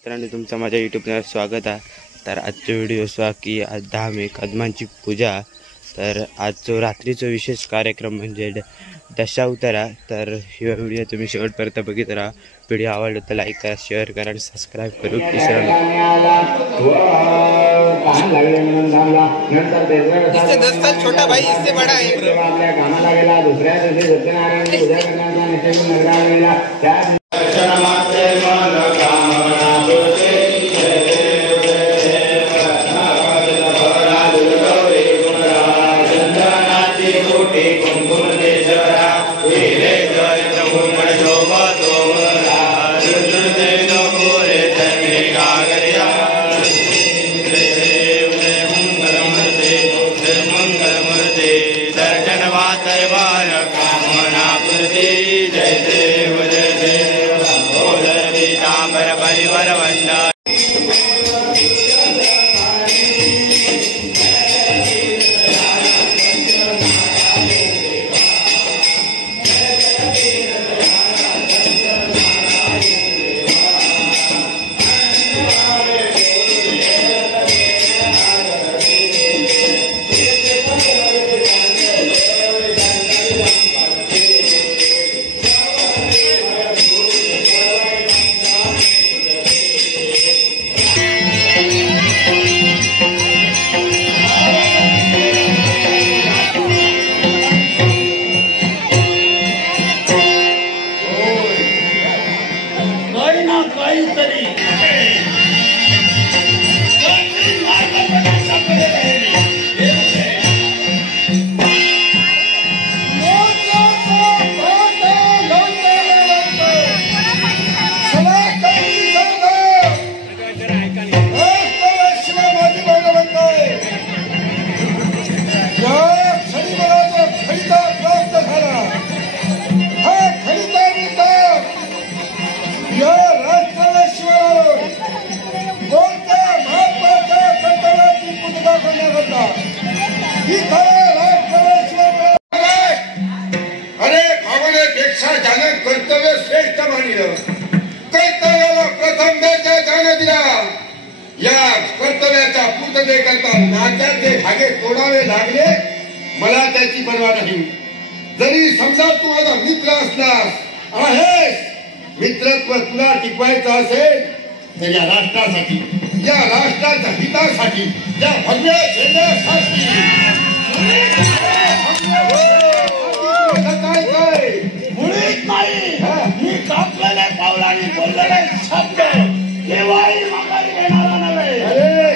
मित्रांनो तुमचं माझ्या यूट्यूब चॅनल स्वागत आहे। तर आजचा व्हिडिओ असा की आज 10 मे कदमांची पूजा। तर आजचा रात्रीचा विशेष कार्यक्रम म्हणजे दशावतारा। तर ही व्हिडिओ तुम्ही शेवटपर्यंत बघत राहा। व्हिडिओ आवडला तर लाईक करा, शेअर करा आणि सबस्क्राइब करू विसरू नका। इससे 10 साल छोटा भाई इससे बड़ा है। कर्तव्य श्रेष्ठ मानिलं, कर्तव्याला प्रथम दर्जा जाणं दिला। या कर्तव्याच्या पूर्ततेकरता नात्याचे धागे तोडावे लागले, मला त्याची पर्वा नाही। जरी समजा तू माझा मित्र असलास, आहेस, मित्रत्व तुला टिकवायचं असेल तर या राष्ट्रासाठी, या राष्ट्राच्या हितासाठी, या भव्य झेंड्यासाठी मुळीच नाही। मी कापलेले पावलांनी बोललेले शब्द केव्हाही माघारी घेणारा नव्हे। अरे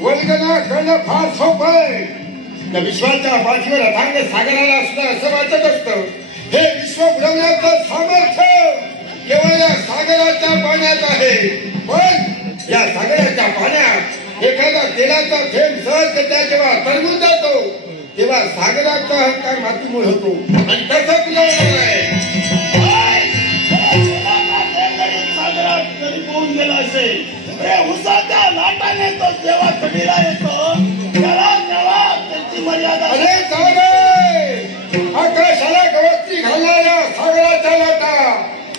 वल्गना करणं फार सोपं आहे। त्या विश्वाच्या पाठीवर अथांग सागराला असणं असं वाटत असतं। हे विश्व बुडवण्याचं सामर्थ्य केवळ या सागराच्या पाण्यात आहे। पण या सागराच्या पाण्यात एखादा तेलाचा थेंब सहज जेव्हा तरंगून जातो तेव्हा सागराचा अहंकार मातीमुळे होतो आणि तसं तुला आहे। सागरात जरी पोहून गेला असेल, उसाच्या लाटाने तो जेव्हा कधीला येतो त्याला तेव्हा त्याची मर्यादा। अरे आकाशाला गवसणी घालणाऱ्या सागराच्या लाटा,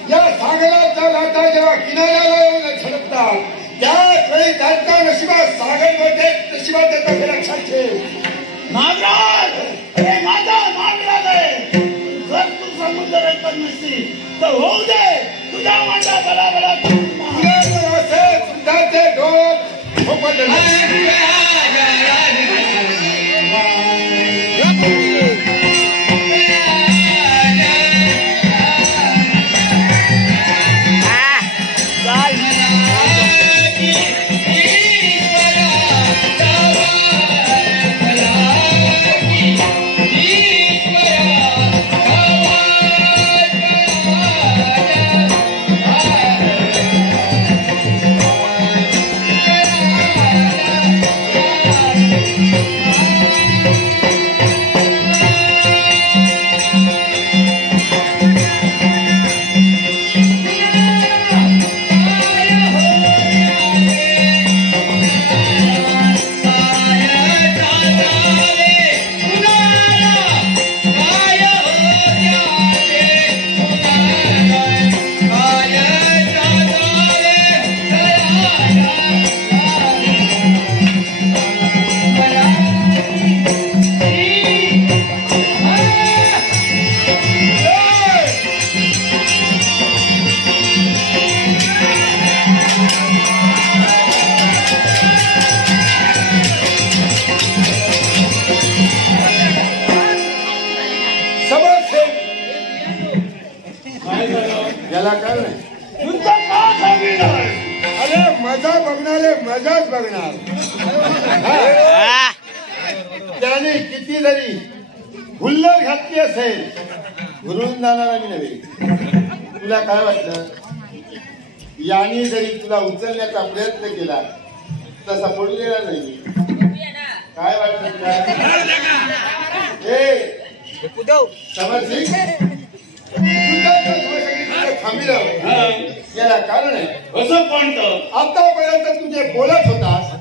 या सागराच्या लाटा जेव्हा किनाऱ्याला येऊन झडपतात त्याच वेळी त्यांच्या नशिबात सागर मध्ये नशिबात येतं हे लक्षात ठेव। नागराज, अरे माझा नागराज आहे। जर तू समुद्र ऐकत नसतील तर होऊ दे तुझ्या माझ्या बलाबला असे सुद्धा ते डोळ झोपटले। मजा बघणारे मजाच बघणार. त्याने किती जरी हुल्लड घातली असेल घुरून जाणार आम्ही नव्हे. तुला काय वाटलं याने जरी तुला उचलण्याचा प्रयत्न केला तसा पडलेला नाही. काय वाटतं तुला समजली याला कारण आहे. असं कोणतं आतापर्यंत तू जे बोलत होतास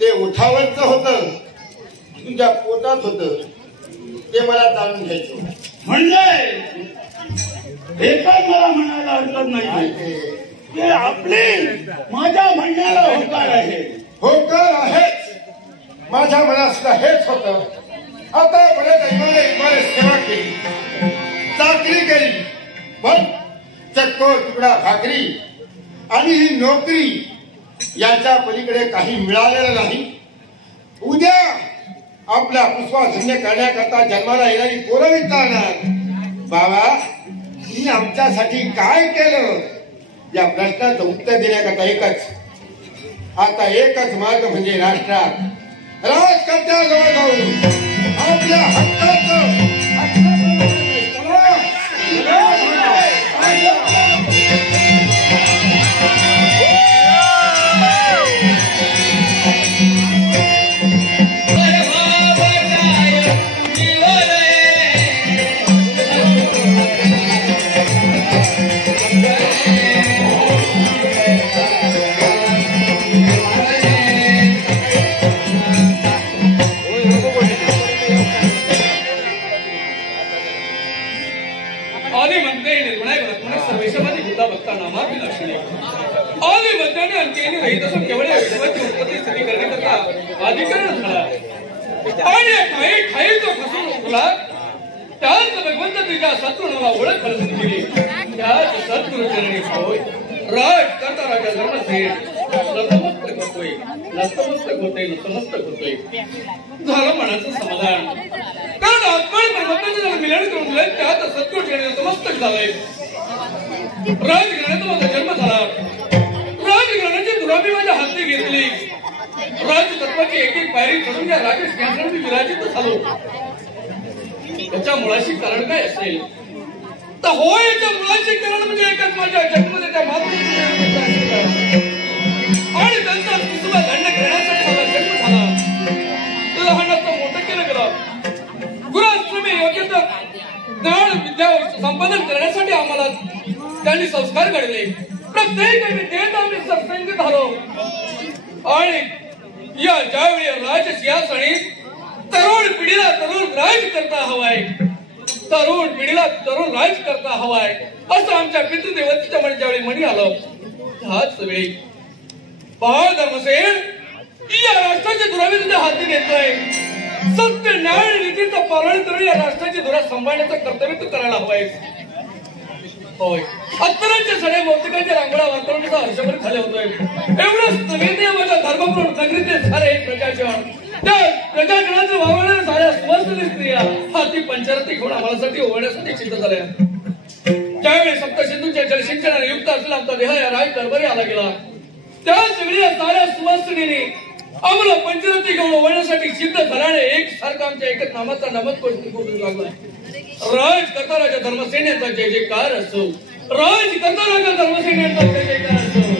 ते उठावरच होतं तुझ्या पोटात होतं ते मला जाणून घ्यायचं. म्हणजे हे काय मला म्हणायला हरकत नाही ते आपली माझ्या म्हणण्याला होकार आहे. होकार आहेच माझ्या मनात सुद्धा हेच होतं. आतापर्यंत इमाने सेवा केली चाकरी केली पण चक्को तुकडा भाकरी आणि ही नोकरी याच्या पलीकडे काही मिळालेलं नाही. उद्या आपला पुष्पाधन्य करण्याकरता जन्माला येणारी पोरं विचारणार बाबा मी आमच्यासाठी काय केलं. या प्रश्नाचं उत्तर देण्याकरता एकच मार्ग म्हणजे राष्ट्रात राजकर्त्याजवळ जाऊन आपल्या हक्काचं अधिकरण झाला आणि काही ठाई जो फसून उठला त्याच भगवंत तुझ्या शत्रूला ओळख करून दिली. त्याच सद्गुरुचरणी होय राज करता राजा धर्मसेन नतमस्तक होतोय नतमस्तक होतोय झालं मनाचं समाधान. कारण आत्मा भगवंताचे जर मिलन करून दिले त्यात सद्गुरुचरणी नतमस्तक झालंय. राजघराण्याचा माझा जन्म झाला. राजघराण्याची दुराबी माझ्या हाती घेतली. राजतत्वाची एक एक पायरी चढून या राजसिंहासनावर मी विराजित झालो. त्याच्या मुळाशी कारण काय असेल तर होय याच्या मुळाशी कारण म्हणजे एकच माझ्या जन्माच्या त्या मातृभूमीचा आणि त्यांचा कुसुमा दंड करण्यासाठी मला जन्म झाला. लहानाचं मोठं केलं गेलं. गुरुआश्रमी योग्यता ज्ञान विद्या संपादन करण्यासाठी आम्हाला त्यांनी संस्कार घडले. प्रत्येक विद्येत आम्ही सत्संग झालो आणि या ज्यावेळी राजसिंहासनी तरुण पिढीला तरुण राज करता हवाय तरुण पिढीला तरुण राज करता हवाय असं आमच्या पितृदेवतेच्या मनात ज्यावेळी म्हणी आलं त्याच वेळी बाळ धर्मसेन या राष्ट्राची दुरावी तुझ्या हाती देतोय. सत्य न्याय नीतीचं पालन करून या राष्ट्राची धुरा सांभाळण्याचं कर्तव्य तू करायला हवाय. होय अत्तरांच्या सगळ्या मौतिकांच्या रांगोळ्या वातावरणाचा हर्षभर झाले होतोय. एवढंच नव्हे माझ्या धर्मपूर्ण नगरीचे सारे प्रजाजन त्या प्रजाजनाचं वावरणाऱ्या साऱ्या सुवासिनी स्त्रिया हाती पंचरथी घेऊन आम्हालासाठी ओवळण्यासाठी सिद्ध झाल्या. त्यावेळी सप्तसिंधूच्या जलसिंचनाने युक्त असलेला आमचा देह या राज दरबारी आला गेला. त्याच वेळी या साऱ्या सुवासिनीने आम्हाला पंचरथी घेऊन ओवळण्यासाठी सिद्ध झाल्याने एक सारखा आमच्या एकच नामाचा नमस्कार करून लागला. राज करता राजा धर्मसेन यांचा जय जयकार असो. राज करता राजा धर्मसेन यांचा जय जयकार असो.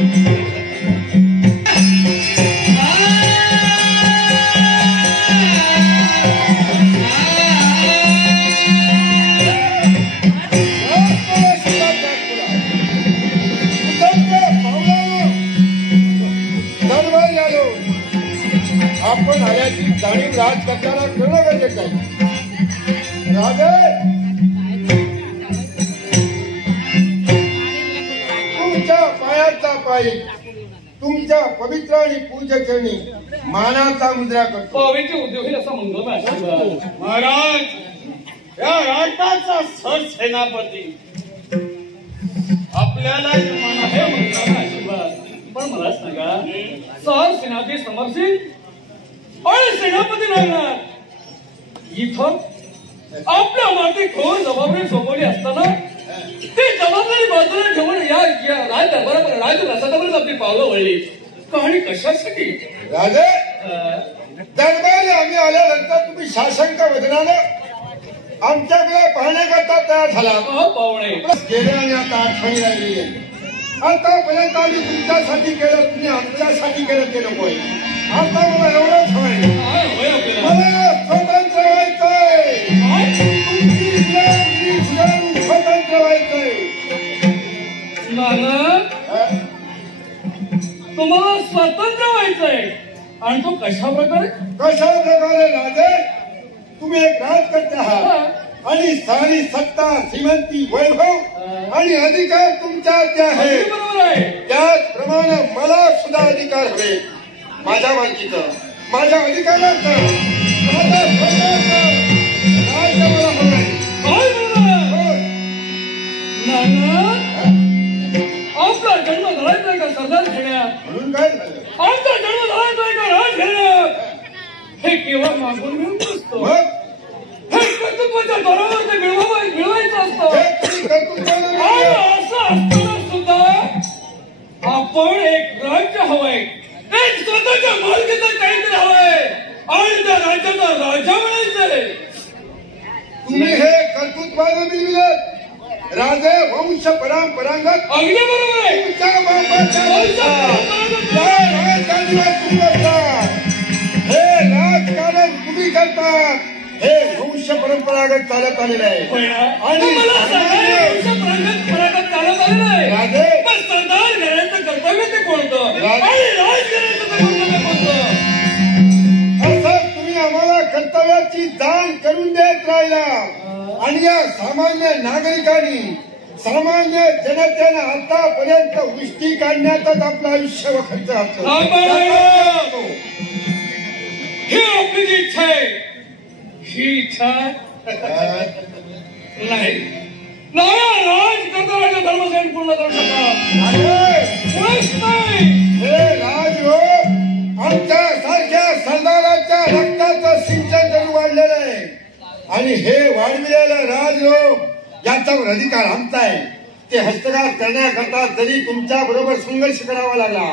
आपण आल्याची जाणीव राज करताना करणं गरजेचं आहे. राजे तुमच्या पायाचा पायी तुमच्या पवित्र आणि पूज्य चरणी मानाचा मुद्रा करतो. पवित्र उद्योग असा मंगलमय आशीर्वाद. महाराज या राष्ट्राचा सरसेनापती आपल्याला मान आहे मंगलमय आशीर्वाद. पण मला सांगा सरसेनापती समर्थित आणि सेनापती लागणार इथं आपल्या माती खोर जबाबदारी सोपवली असताना ती जबाबदारी बाजूला ठेवून या राज दरबारावर राजप्रसादावरच आपली पावलं वळली. कहाणी कशासाठी? राजे, दरबारी आम्ही आल्यानंतर तुम्ही शासनच्या वजनानं आमच्याकडे पाहण्याकरता तयार झाला. पाहुणे गेल्या आणि आता आठवणी राहिली आहे. आतापर्यंत आम्ही तुमच्यासाठी केलं, तुम्ही आमच्यासाठी केलं ते नकोय. आता मला एवढंच हवंय, मला स्वतंत्र व्हायचंय. स्वतंत्र व्हायचंय. तुम्हाला स्वतंत्र व्हायचंय आणि तो कशा प्रकारे राजे, तुम्ही एक राजकर्ते आहात आणि सारी सत्ता, श्रीमंती, वैभव आणि अधिकार तुमच्यात आहे. त्याचप्रमाणे मला सुद्धा अधिकार हवे. माझ्या मालकीचं, माझ्या अधिकाराचं, माझ्या स्वतःचं राज्य मला हवंय. आपला जन्म झालाच नाही का सरदार खेळण्यात? म्हणून काय झालं? आमचा जन्म झालाच नाही का राज खेळण्यात? हे केवळ मागून मिळून असतो. हे कर्तृत्वाच्या जोरावर ते मिळवायचं असतं. आणि असं असताना सुद्धा आपण एक राज्य हवंय, एक स्वतःच्या मालकीचं काहीतरी हवंय आणि त्या राज्याचा राजा बनायचंय. तुम्ही हे कर्तृत्वानं दिलं राजे, वंश परंपरागत. अगदी बरोबर आहे. तुमच्या बापाच्या हे राजकारण तुम्ही करतात, हे वंश परंपरागत चालत आलेलं आहे. आणि परंपरागत चालत आलेलं आहे. राजे, पण सरदार घराण्याचं कर्तव्य ते कोणतं आणि राजघराण्याचं कर्तव्य कोणतं? असं तुम्ही आम्हाला कर्तव्याची जाण करून देत राहिला आणि या सामान्य नागरिकांनी, सामान्य जनतेनं आतापर्यंत वृष्टी काढण्यातच आपलं आयुष्य खर्च घातलं. ही आपली जी इच्छा आहे, ही इच्छा नाही राज करता धर्मसेन पूर्ण करू शकतात. हे राजयोग आमच्या सारख्या सरदाराच्या रक्ताचं सिंचन करून वाढलेलं आहे आणि हे वाढविलेलं राजयोग याच्यावर अधिकार आमचा आहे. ते हस्तगत करण्याकरता जरी तुमच्या बरोबर संघर्ष करावा लागला,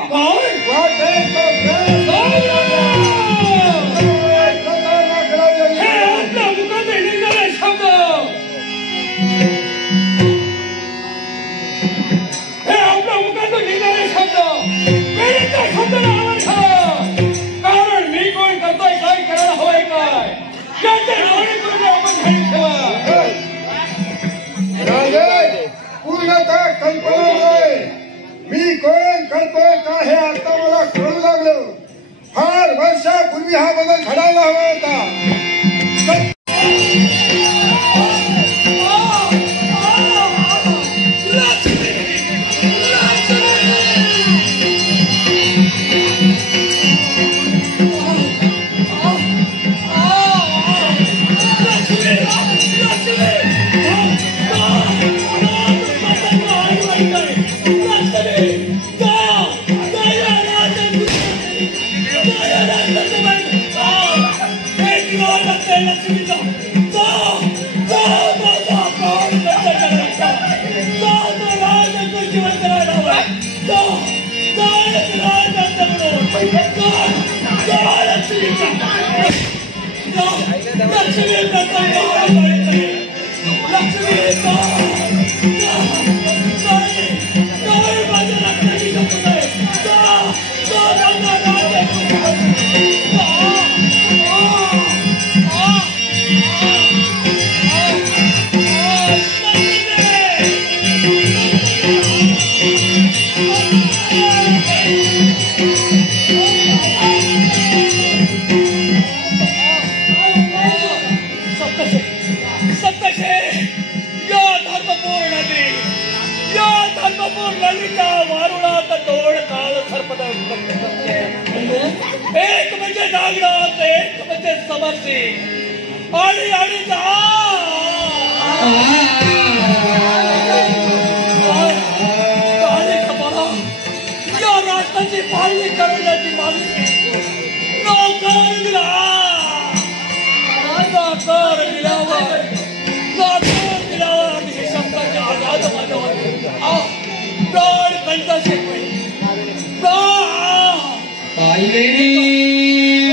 कारण मी कोण करतोय, काय करायला हवंय, काय त्याच्या नावाने करून आपण राजे पूर्णतः कल्पना मी कोण करतोय का हे आता मला कळू लागलं. फार वर्षापूर्वी हा बदल घडायला हवा होता. एक म्हणजे नागनाथ, एक म्हणजे समर्सी आणि या राष्ट्राची पालनी करण्याची मागणी नोकर दिल्यावर आम्ही हे शब्दाचे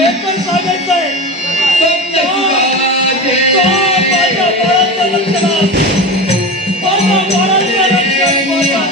एकच सांगायचंय सत्य सुखाचे माझ्या बाळाचं लक्षण माझ्या बाळाचं लक्षण सत्य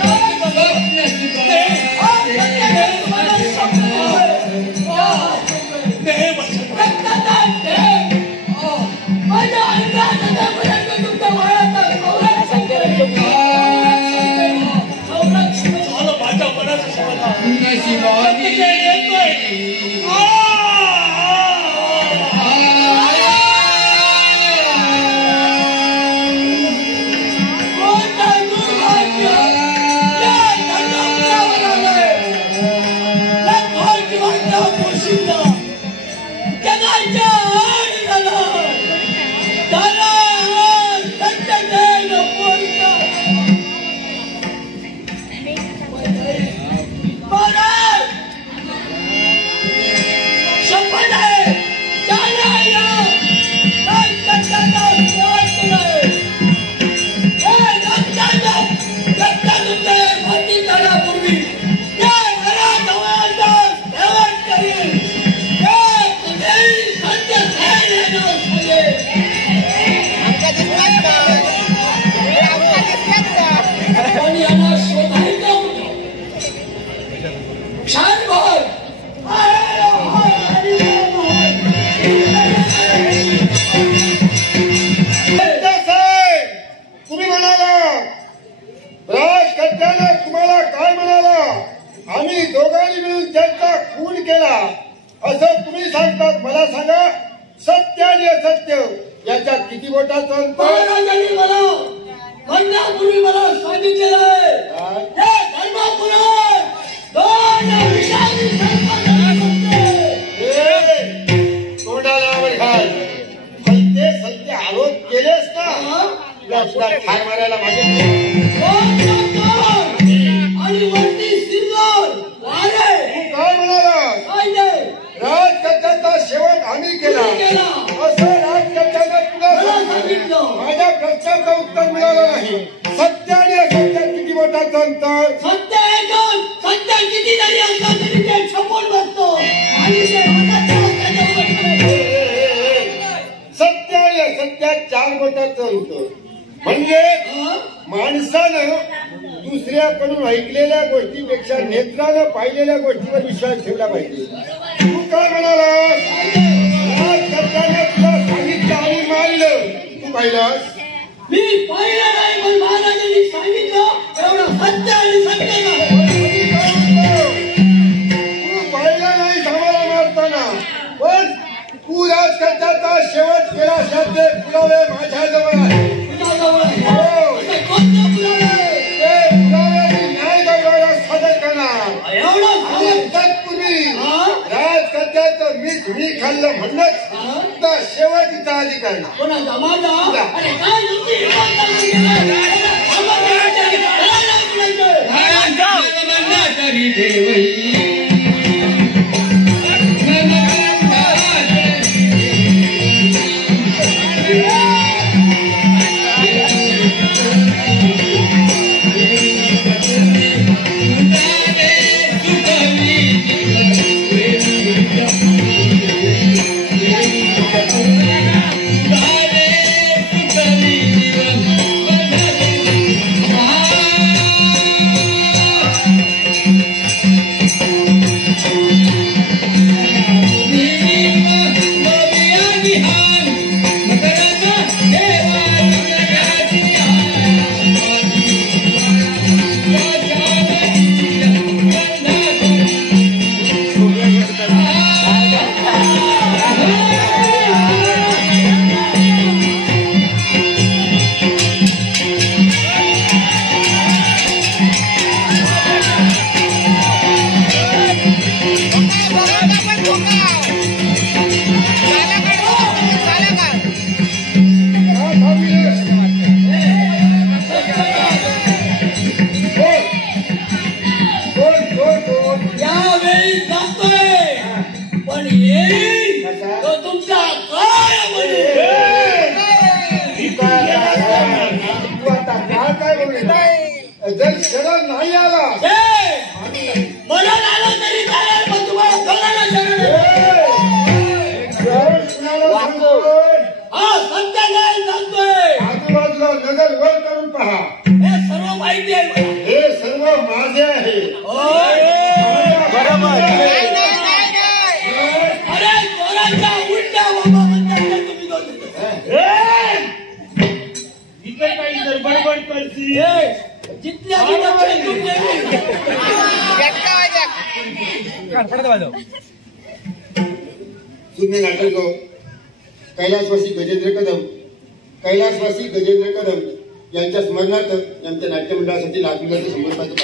असं तुम्ही सांगतात. मला सांगा सत्य आणि असत्य याच्यात किती बोटाचं अंतर? महाराजांनी मला म्हणण्यापूर्वी मला सांगितलेलं आहे हे धर्मापुराण दोन विषारी तोंडाला घाल. फलते सत्य आरोप केलेस ना तुला ठार मारायला मागे आणि वरती सिंदूर वारे. तू काय म्हणाला? राजकर्त्याचा शेवट आम्ही केला असं राजकर्त्यानं तुला सांगितलं. माझ्या प्रश्नाचं उत्तर मिळालं नाही. सत्य आणि असत्यात किती बोटाचं अंतर? सत्य एकच. सत्य किती जरी असलं तरी ते छपून बसतो आणि ते सत्य आणि असत्यात 4 बोटाचं अंतर. म्हणजे माणसानं दुसऱ्याकडून ऐकलेल्या गोष्टीपेक्षा नेत्रानं पाहिलेल्या गोष्टीवर विश्वास ठेवला पाहिजे. तू काय म्हणालास? राजकर्त्याने तुला सांगितलं आणि मानलं. तू पाहिलास? मी पाहिलं नाही पण महाराजांनी सांगितलं एवढं सत्य आणि सत्य तू पाहिलं नाही आम्हाला मारताना. पण तू राजकर्त्याचा शेवट केला अशाचे पुरावे माझ्याजवळ आहे. राजकर्त्याचं मीठ मी खाल्लं म्हणणंच तर शेवटीचा अधिकार वर वर करून पहा. हे सर्व माहिती आहे मला. हे सर्व माझे आहे. बरोबर. अरे जोराच्या उलट्या बाबा म्हणतात तुम्ही दोघे. इथे काही जर बडबड करते जिथल्या जुने नाटकगाव कैलासवासी गजेंद्र कदम यांच्या स्मरणार्थ यांच्या नाट्यमंडळासाठी लाभलेलं समर्पणाचं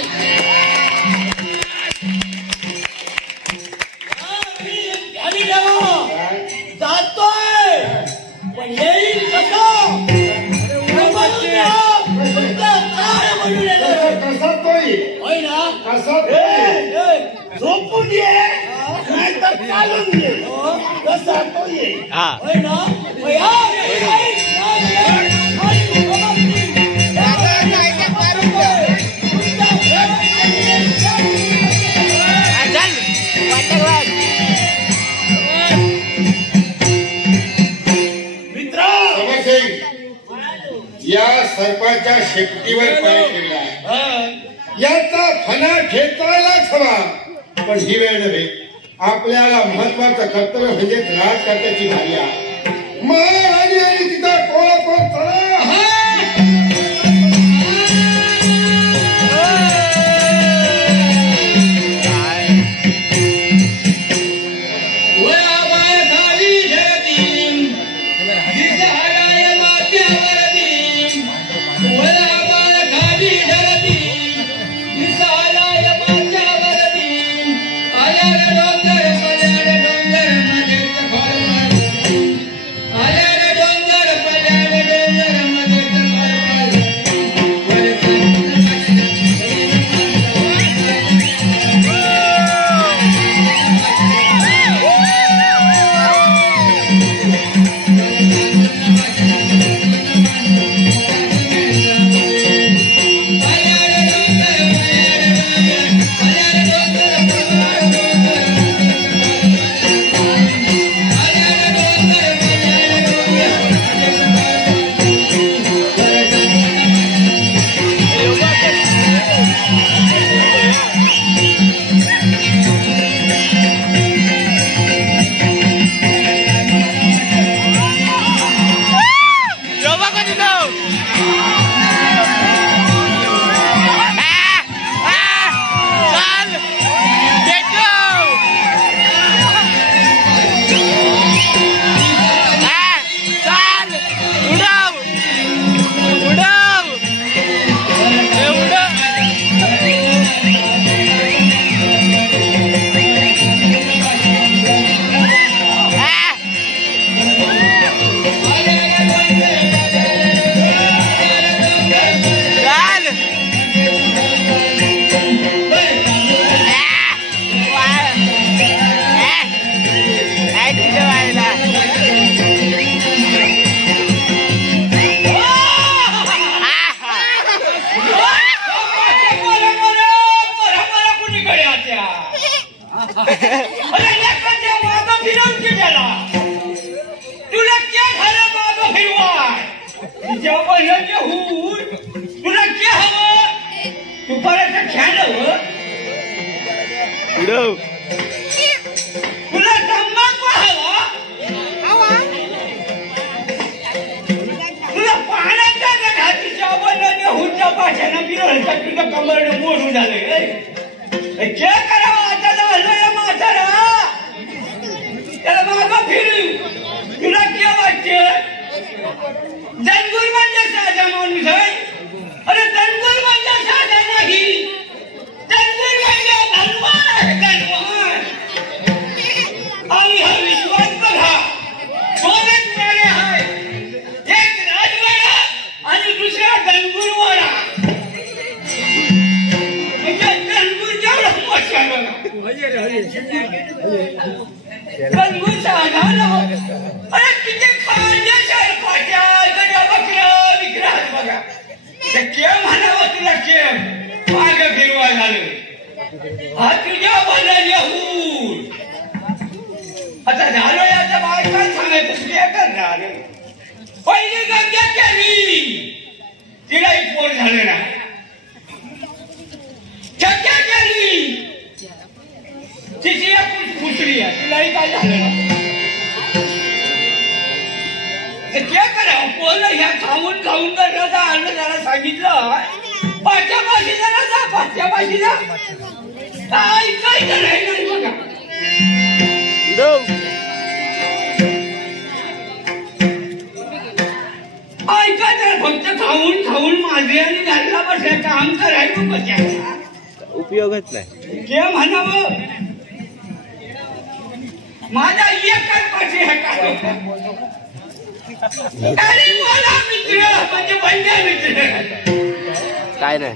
जातोय पण येईल कसं होय ना झोपून ये नाहीतर चालून ये कसा तो ये होय ना या सर्पाच्या शेपटीवर पाय ठेवला. याचा फणा ठेचायलाच हवा. पण ही वेळ नव्हे. आपल्याला महत्वाचं कर्तव्य म्हणजेच राजकारण्याची भार्या महाराणी आणि तिचा कोळापोळ चला. आता झालो याच्या बायका सांगायचं काय करणार पहिली गंगा केली तिलाही पोट झालं ना चक्या केली तिची एक फुसली आहे तिलाही काय झालं ना ते करा पोरं ह्या खाऊन खाऊन करण्याचा अन्न त्याला सांगितलं पाचच्या पाशी जरा जा पाचच्या पाशी जा काय काय करायला नाही बघा ऐका तर फक्त खाऊन खाऊन माझे आणि घालला बसल्या काम करायचं बसायला उपयोगच नाही ते म्हणावं माझा एकच पाशी हटा अरे मला मित्र म्हणजे पहिल्या मित्र काय नाही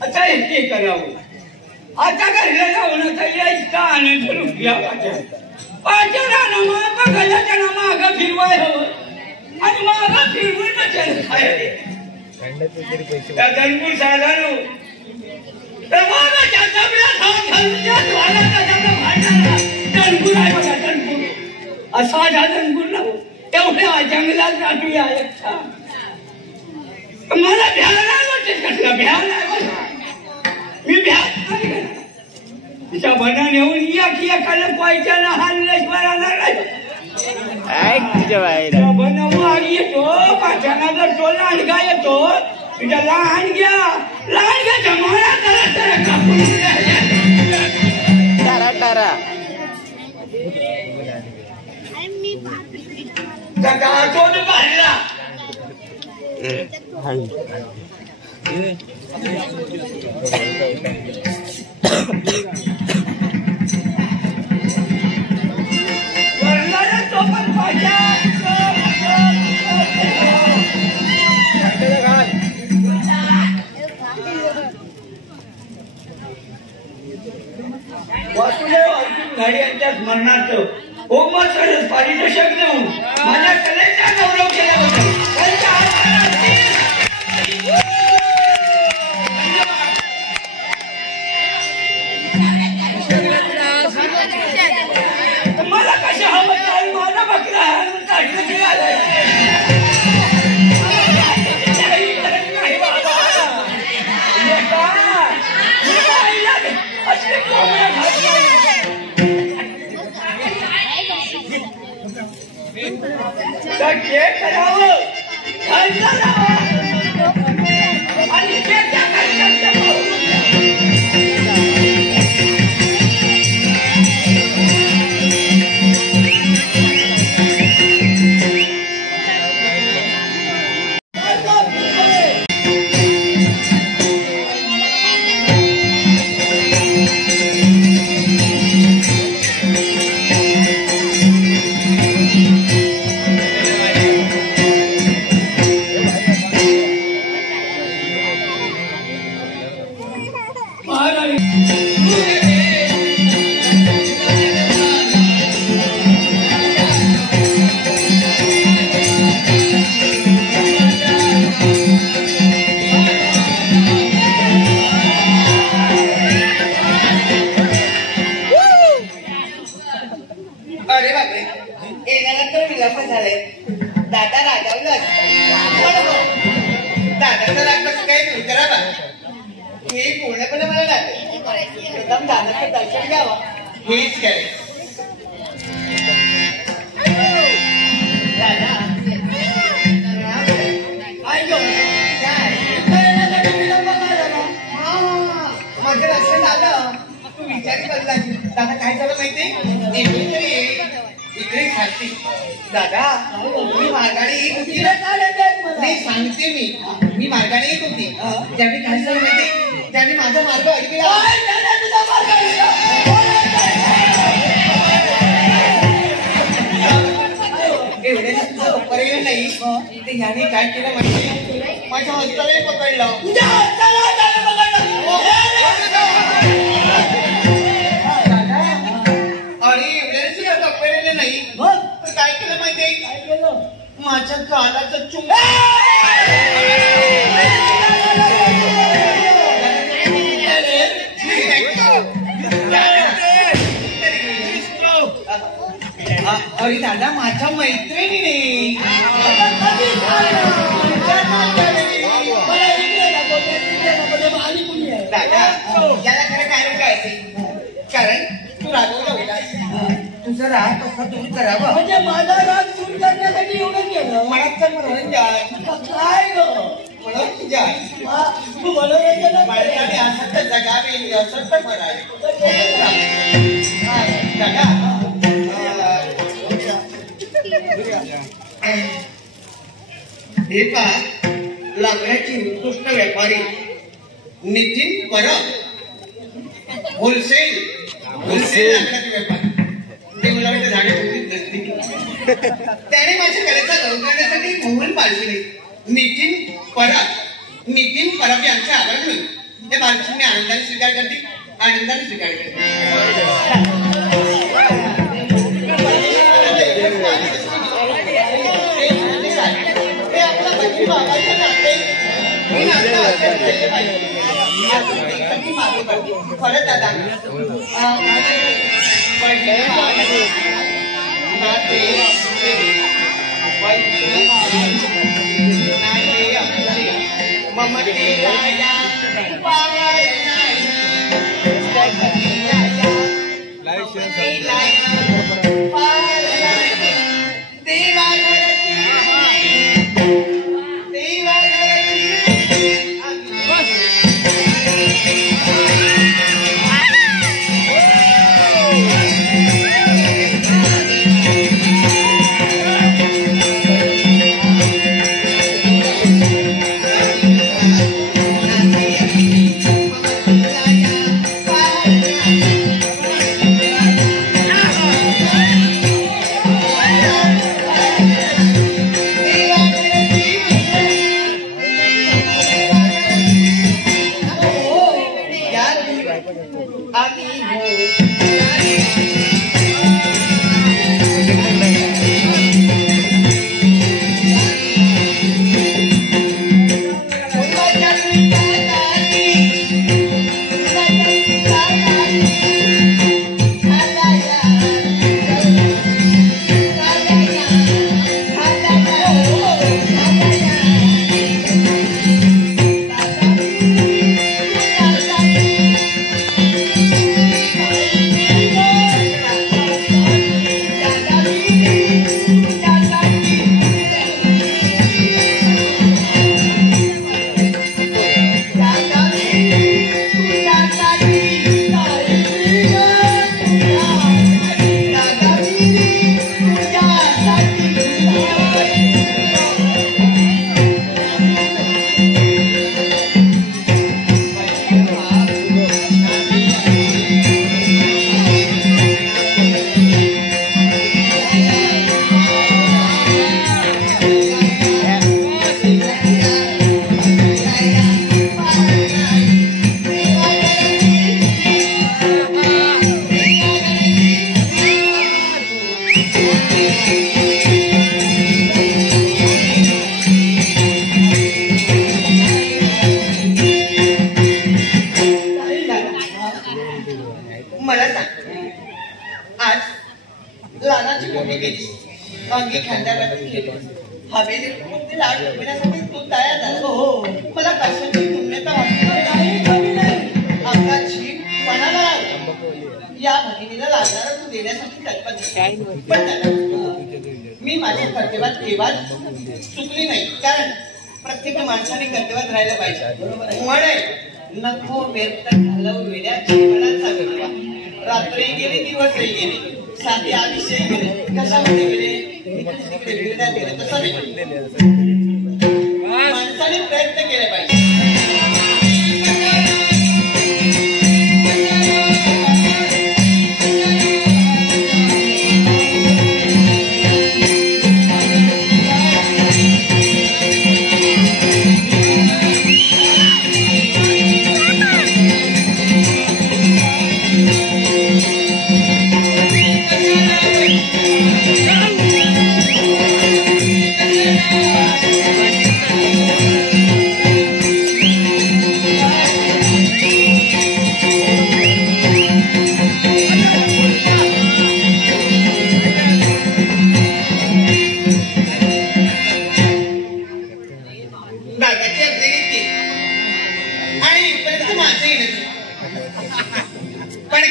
आता हे करावं आता घरला जाऊन आता यायचा आनंद रुपया पाचच्या रानामा बघायला त्यांना मागं फिरवाय हवं आणि मागं फिरवून त्या दणपूर साधारो तर मागाच्या जबड्यात हात घालून त्या द्वाराचा जबडा भांडणारा दणपूर आहे बघा दणपूर असा झा दणपूर नव्ह तेवढ्या जंगलात राहूया एकटा मला भ्याला नाही वाटत कसला भ्या नाही बघा मी भ्या नाही करणार तिच्या बना नेऊन एकाला पायच्याला हालल्याशिवाय बनवू आगी येतो पाच्याना जर तो लांडगा येतो तुझ्या लहानग्याच्या माळा त्याला कापून टारा तो बाहेरला तो पण पाहिजे वासुदेव अर्जुन घाडी यांच्या स्मरणार्थ ओम सरस पारितोषिक देऊन माझ्या कलेचा गौरव केल्याबद्दल त्यांच्या मला कशा हवं माझा बकरा करावं आणि दादा रागावलं दादाचा राग कसं काही नाही करा हे पूर्णपणे मला लागेल प्रथम दादाचं दर्शन घ्यावं हेच करेल दादा माझं दर्शन झालं तू विचार करला दादा काय झालं माहिती इकडे खाती दादा मी मार्गाने एक होती नाही सांगते मी मार्गाने एक होती त्याने काय झालं माहिती त्याने माझा मार्ग अडविला एवढ्या तुझा पर्याय नाही ते ह्याने काय केलं माहिती माझ्या हस्तालाही पकडलं नाही तर काय केलं माहिती माझ्या गालाचं चुंब अरे दादा माझ्या मैत्रिणीने दादा याला खरं कारण काय असेल कारण तू रागवला होता तुझा राग कसा दूर करावा म्हणजे माझा राग दूर करण्यासाठी एवढं केलं मनाचं मनोरंजन काय ग मनोरंजन तू मनोरंजन माणसाने असत जगावे असत म्हणावे दादा हे पहा लाकडाची उत्कृष्ट व्यापारी नितीन परब होलसेल लाकडाचे व्यापारी ते मला वाटतं झाडे होतीच नसती त्याने माझ्या कलेचा गौरव करण्यासाठी मोहन पाळले नितीन परब यांचे आभार म्हणून ते माणसांनी आनंदाने स्वीकार करतील आनंदाने स्वीकार करतील खरं दादा मला सांग आज लहानाची मोठी केली अंगी खांद्यावर केली हवेली ते लाट उभण्यासाठी तू तयार झाला हो मला कशाची तुमनेता अंगात जीव पणाला या भगिनीला लागणारा तू देण्यासाठी तत्पर पण मी माझ्या कर्तव्यात केव्हा चुकली नाही कारण प्रत्येक माणसाने कर्तव्यात राहायला पाहिजे म्हणे नको व्यर्थ घालवलेल्या जीवनाचा विचार रात्रही गेली दिवसही गेले साधे आयुष्यही गेले कशामध्ये गेले तिकडे फिरण्यात गेले तसं नाही माणसाने प्रयत्न केले पाहिजे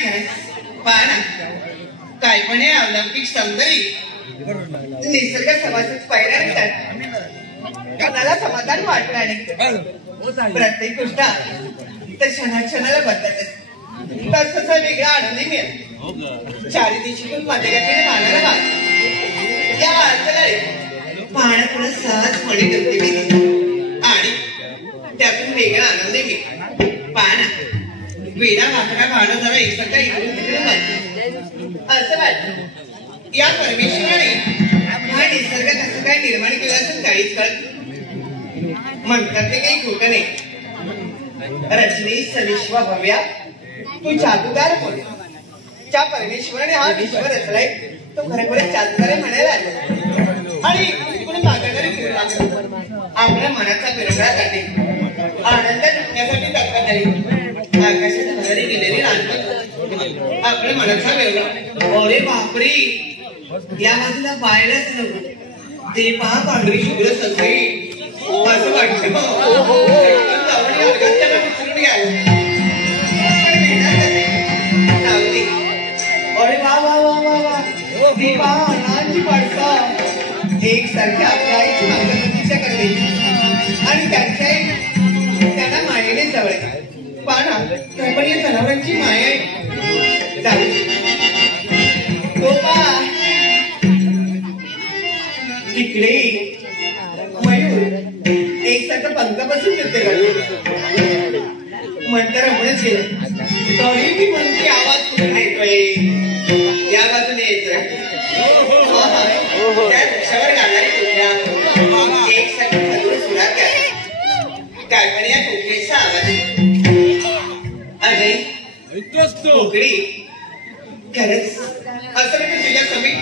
खरंच पहा ना, काय पण हे अलौकिक सौंदर्य निसर्ग समाजात पायऱ्या असतात, कोणाला समाधान वाटणार नाही. प्रत्येक गोष्ट तर क्षणाक्षणाला बदलत तसं वेगळा आनंदी मिळेल. चारी दिशेतून मध्यगतीने मानाला भाग या वारकऱ्याला पाहणं पुढे सहज मणी दत्ते आणि त्यातून वेगळा आनंदी मिळेल. पहा ना, वेडा वाकडा पाहणं जरा एकसारखा इकडून तिकडे वाटतं असं वाटतं या परमेश्वराने हा निसर्ग कसं काय निर्माण केला असं काहीच कळत. म्हणतात ते काही खोटं नाही. रचने सविश्व भव्या तू जादूगार बोल. ज्या परमेश्वराने हा विश्व रचलाय तो खरोखरच जादूगार म्हणायला लागला आणि इकडून मागाकडे फिरू लागला. आपल्या मनाचा विरंगुळ्यासाठी आनंद लुटण्यासाठी तत्पर झाली. आकाशात भरारी गेलेली रांगत आपल्या मनाचा विरंगुळा. अरे बापरे, या बाजूला पाहायलाच नको. ते पहा पांढरी शुभ्र सगळी असं वाटतं. त्याला विसरून घ्या. अरे वा वा वा वा वा, ती पहा अनाची पाडसा एकसारख्या आपल्या आईची मागं प्रतीक्षा करते आणि त्यांच्या त्यांना मायेने जवळ. पहा ना, पण या जनावरांची माया आहे. तो पहा तिकडे मयूर एकसारखं पंख बसून नृत्य करतो. म्हणतं रमणच गेलं तरी मी म्हणते आवाज कुठे येतोय. या बाजूने येतोय. त्या वृक्षावर गाणारी कुठल्या एकसारखी सगळं सुरात काय पण या कोकिळेचा आवाज अरे कोकडी खरंच असं मी तुझ्या समीप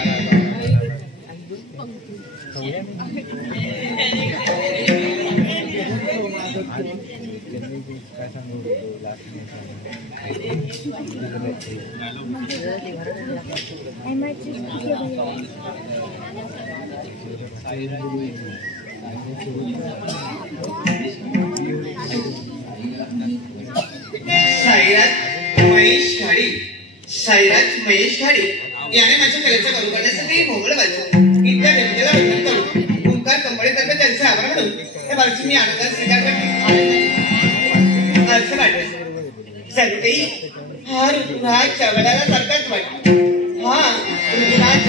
साईराज महेश घाडी याने माझ्या कलेचा करू करण्यासाठी मोगळ वाजवलं. इथल्या देवतेला वंदन करून ओंकार कंपनीतर्फे त्यांचे आभार म्हणून त्या बाजूची मी आनंदात स्वीकार करते. असं वाटत सगळी हा ऋतुराज चवडाला सारखाच वाटत. हा ऋतुराज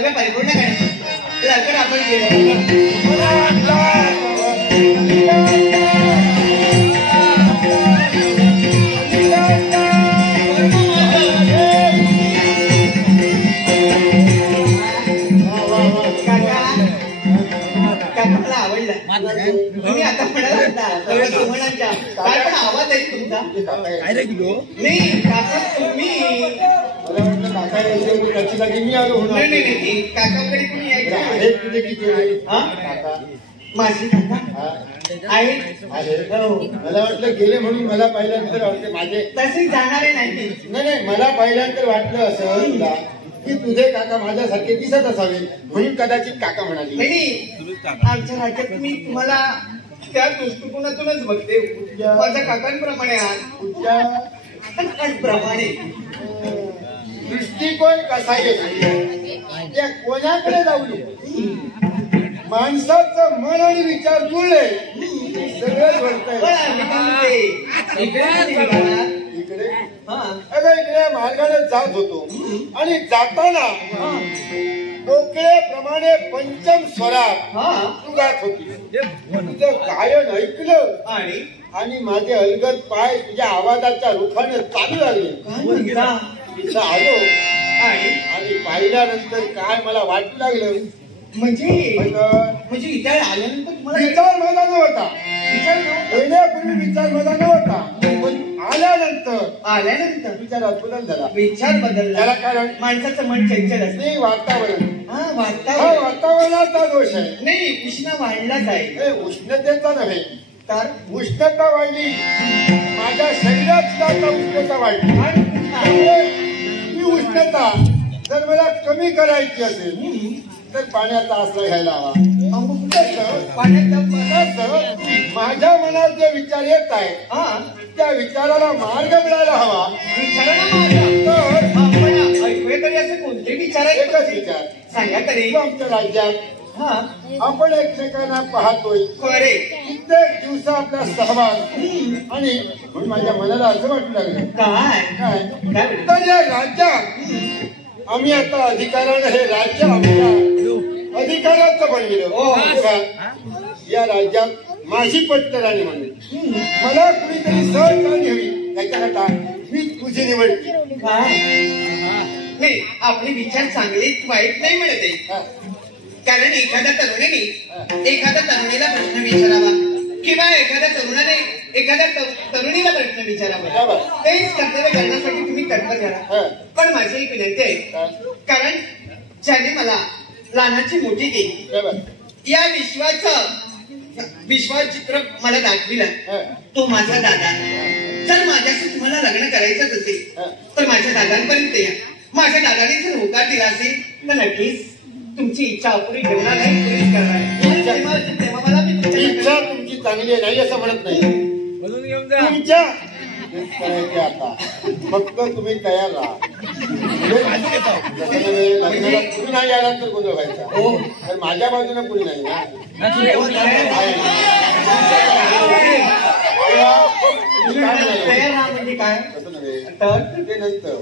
कर्तव्य परिपूर्ण करण्यासाठी लवकर आपण गेलो. मला आवडला तुम्ही आता म्हणाला सुमनांच्या काय पण आवाज आहे तुमचा नाही काका तुम्ही नाही काकाकडे कुणी यायचं माझी काका आहेत मला वाटलं गेले म्हणून मला पाहिल्यानंतर वाटते माझे तसे जाणारे नाही नाही मला पाहिल्यानंतर वाटलं असं की तुझे काका माझ्यासारखे दिसत असावे म्हणून कदाचित काका म्हणाली. नाही आमच्या राज्यात मी तुम्हाला त्या दृष्टिकोनातूनच बघते माझ्या काकांप्रमाणे प्रमाणे दृष्टिकोन कसा त्या कोणाकडे जाऊ माणसाचं मन आणि विचार जुळले सगळं घडतंय. इकडे इकडे मार्गाने जात होतो आणि जाताना कोकिळेप्रमाणे पंचम स्वरात तू गात होती. तुझं गायन ऐकलं आणि माझे अलगद पाय तुझ्या आवाजाच्या रुखाने चालू लागले. तिथं आलो आणि पाहिल्यानंतर काय मला वाटू लागलं म्हणजे इथे आल्यानंतर तुम्हाला विचार माझा नव्हता येण्यापूर्वी विचार माझा नव्हता पण आल्यानंतर विचारात बदल झाला. विचार बदलला त्याला कारण माणसाचं मन चंचल असते. वातावरण वातावरणाचा दोष आहे. नाही उष्ण वाढलाच आहे. उष्णतेचा नव्हे तर उष्णता वाढली माझ्या शरीरात सुद्धा उष्णता वाढली. ही उष्णता जर मला कमी करायची असेल तर पाण्याचा आश्रय घ्यायला हवा. माझ्या मनात जे विचार येत आहेत त्या विचाराला मार्ग मिळायला हवा. कोणते विचार एकच विचार सांगा तरी. आमच्या राज्यात आपण एकमेकांना पाहतोय कित्येक दिवस आपला सहभाग आणि म्हणून माझ्या मनाला असं वाटू लागलं काय तर या राज्यात आम्ही आता अधिकारानं हे राज्य आमच्या अधिकाराचं बनविलं. या राज्यात माझी पटकराणी म्हणून मला कुणीतरी सहकार्य घ्यावी त्याच्याकरता मी तुझी निवड केली. नाही आपले विचार चांगले वाईट नाही म्हणत आहे. कारण एखाद्या तरुणीला प्रश्न विचारावा किंवा एखाद्या तरुणाने एखाद्या तरुणीला प्रश्न विचारावा तेच कर्तव्य करण्यासाठी तुम्ही तत्पर करा. पण माझी एक विनंती आहे कारण ज्याने मला लहानाची मोठी केली या विश्वाचं चित्र मला दाखविलं तो माझा दादा. जर माझ्याशी तुम्हाला लग्न करायचंच असेल तर माझ्या दादांपर्यंत या. माझ्या दादाने जर होकार दिला असेल तर नक्कीच तुमची इच्छा अपुरी ठेवणार नाही पुरीच करणार. मला मी इच्छा तुमची चांगली आहे नाही असं म्हणत नाही. तुमच्या आता फक्त तुम्ही तयार राहा. लग्नाला तुम्ही नाही आलात तर गोंधळ व्हायचा तर माझ्या बाजूने कुणी नाही ना. म्हणजे काय तसं नव्हे तर ते नंतर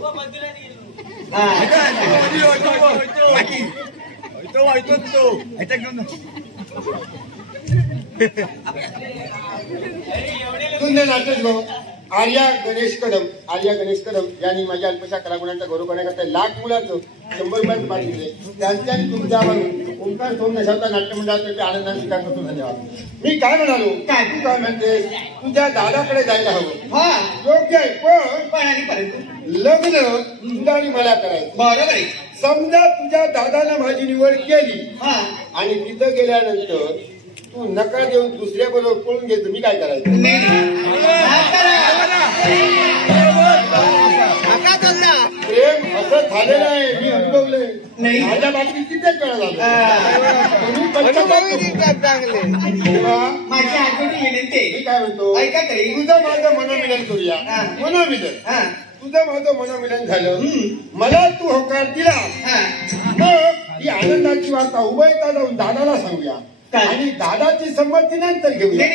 नाटक गो आर्या गणेश कदम यांनी माझ्या अल्पशा कलागुणांचा गौरव करण्याकरता लाख मुलाचं 100 रुपयाचं पाठ दिले. त्यांच्या तुमच्यावर ओंकार सोम नशावता नाट्य मंडळातर्फे आनंदाने स्वीकार करतो. धन्यवाद. मी काय म्हणालो काय तू काय म्हणते तुझ्या दादाकडे जायला हवं. योग्य आहे पण आणि परंतु लग्न तुला आणि मला करायचं. बरोबर आहे. समजा तुझ्या दादानं माझी निवड केली आणि तिथं गेल्यानंतर तू नकार देऊन दुसऱ्या बरोबर पळून घेतो मी काय करायचं. प्रेम असं झालेलं आहे मी अनुभवलंय. माझ्या बाबतीत तिथेच वेळा माझी आठवणी विनंती मी काय म्हणतो ऐका तरी तुझं माझं मनोमिलन करूया. मनोमिलन तुझं माझं मनोमिलन झालं मला तू होकार दिला मग ही आनंदाची वार्ता उभयता जाऊन दादाला सांगूया आणि दादाची संमती नंतर घेऊया.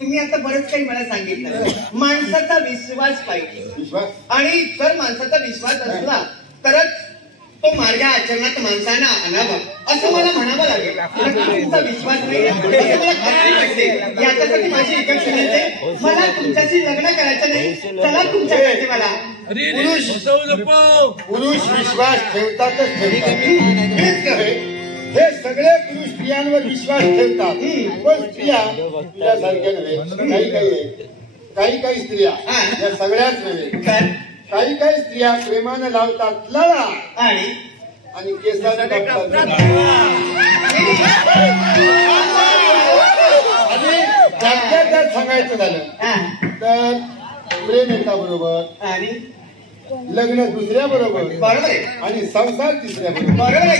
तुम्ही आता बरंच काही मला सांगितलं. माणसाचा विश्वास पाहिजे विश्वास आणि जर माणसाचा विश्वास असला तरच तो माझ्या आचरणात माणसांना आणावा असं मला म्हणावं लागेल. तुमचा विश्वास नाही असं मला खात्री वाटते. याच्यासाठी माझी एकच विनंती आहे, मला तुमच्याशी लग्न करायचं नाही. चला तुमच्याकडे मला. पुरुष विश्वास ठेवतातच ठेवतात. हेच नव्हे, हे सगळे पुरुष स्त्रियांवर विश्वास ठेवतात. पण स्त्रिया तुझ्यासारख्या नव्हे. काही स्त्रिया या सगळ्याच नव्हे. काही स्त्रिया प्रेमानं लावतात लळा आणि केसानं टाकतात. आणि त्यात सांगायचं झालं तर प्रेम एका बरोबर आणि लग्न दुसऱ्या बरोबर बरोबर आहे आणि संसार तिसऱ्या बरोबर. बरोबर आहे.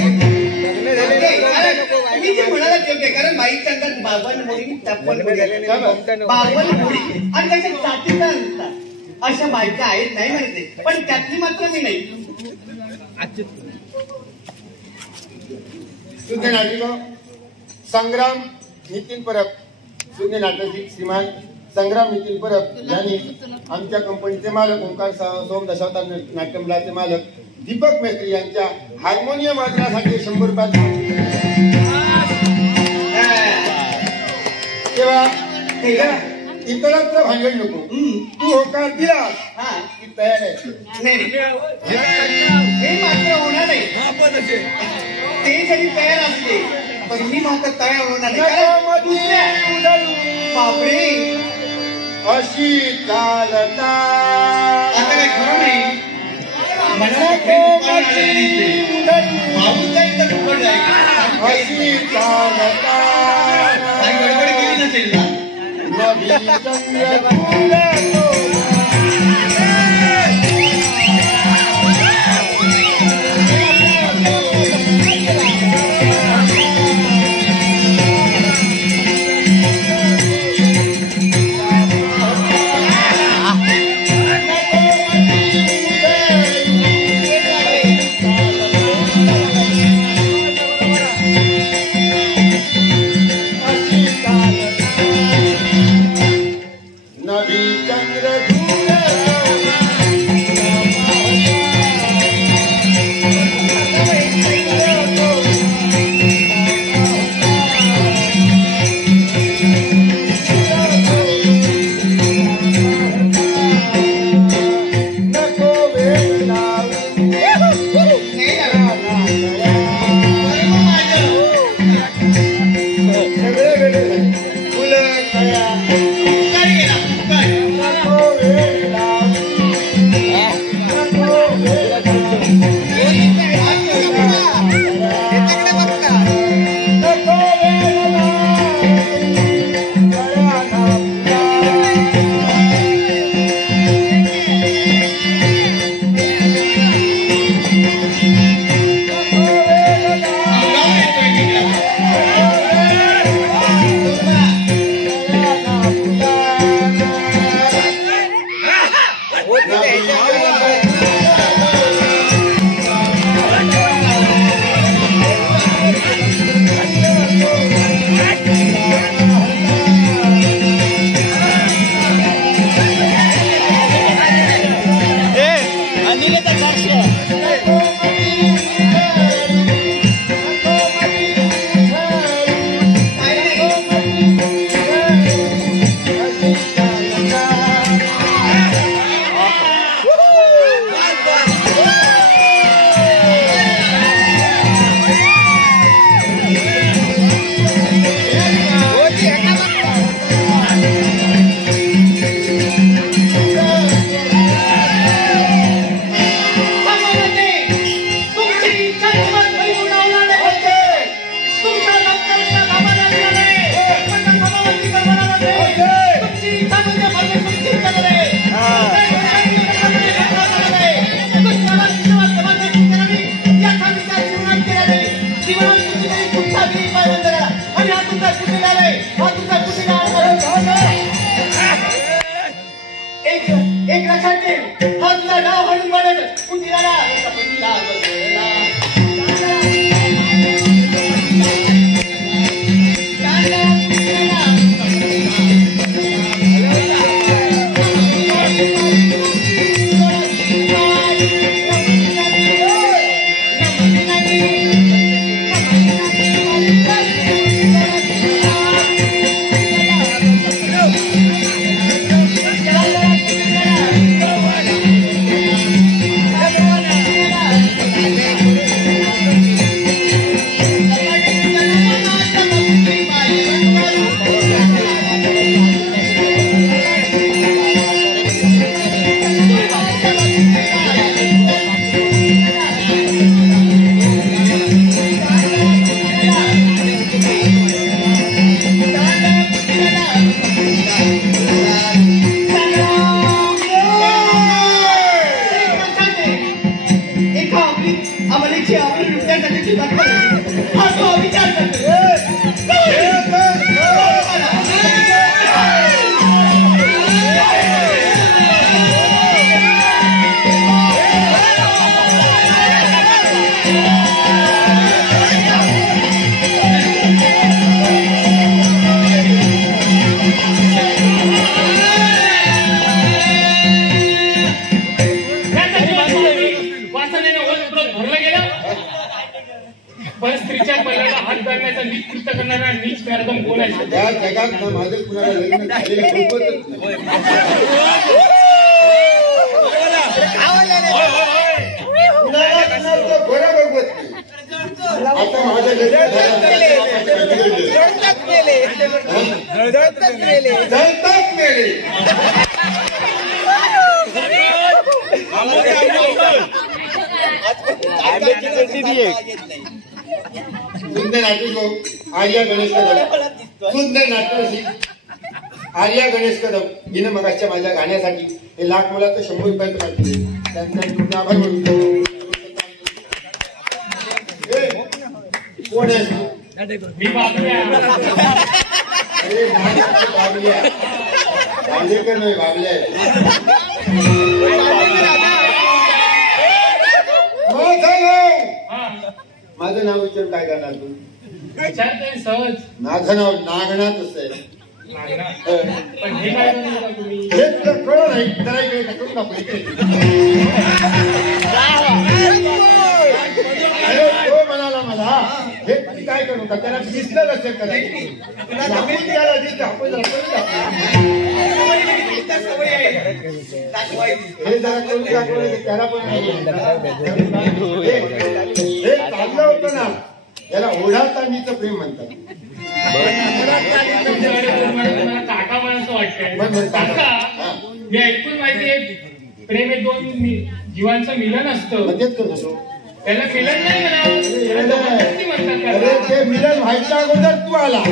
तुम्ही जे म्हणाला योग्य, कारण बाईच्या अंगात 52 मुली 52 मुली आणि त्याच्या जातीचा असतात अशा बायका आहेत नाही म्हणते, पण त्यातली मात्र मी नाही. शुद्ध नाटिक संग्राम नितीन परब, शुद्ध नाटक श्रीमान संग्राम नितीन परब यांनी आमच्या कंपनीचे मालक ओंकार सोम दशावतार नाट्यमंडळाचे मालक दीपक मेस्त्री यांच्या हार्मोनियम वादनासाठी 100 रुपये तेव्हा इतरत्र भांडण नको. तू होकार दिलास की तयार आहे. हे मात्र होणार नाही. ते जरी तयार असले तर मी मात्र तयार होणार नाही. बापरे, अशी चालता आता काय खरं नाही. अशी चालता गडबड केली नसेल ना. नवी चंद्र एक लक्षात ठेव, हा तुझा नाव हळून म्हणत कुठला पण स्त्रीच्या पल्ल्याला हात धरण्याचा नीच कृत्य करणारा नीच मॅडम कोण आहे? या जगात ना माझं कुणाला लग्न झालेलं सोबतच नाही. कुणाला कुणाचं बरं बघवत नाही. आता माझं लग्न जळतात मेले. सुंदर नाटक आर्या गणेश कदम, सुंदर नाट्यरसिक आर्या गणेश कदम हिनं मगाच्या माझ्या गाण्यासाठी हे लाख मुलाचं 100 रुपयाचं पाठवले. त्यांचा तुमचा आभार मानतो. कोण आहेस तू? मी बाबल्या. अरे बाबल्या बांदेकर नाही बाबल्या आहे. माझं नाव विचारून काय करणार तू? विचारते सहज. माझं नाव नागनाथच आहे. पण हे काय म्हणता तुम्ही? हे तुला कळलं नाही. जरा इकडे करून दाखव इकडे. अरे तो म्हणाला मला हे तुम्ही काय करू का? त्याला दिसलं नसेल करायचं. आपण त्याला दिसलं आपण जरा करून दाखवू. हे जरा करून दाखवलं त्याला पण नाही. हे चांगलं होतं ना. याला ओढातांनीचं प्रेम म्हणतात. काका म्हणायचं वाटतंय. काका मी ऐकून माहितीये प्रेम हे 2 जीवांचं मिलन असतं. तेच करतो. त्याला मिलन नाही म्हणतात. अरे ते मिलन व्हायच्या अगोदर तू आला.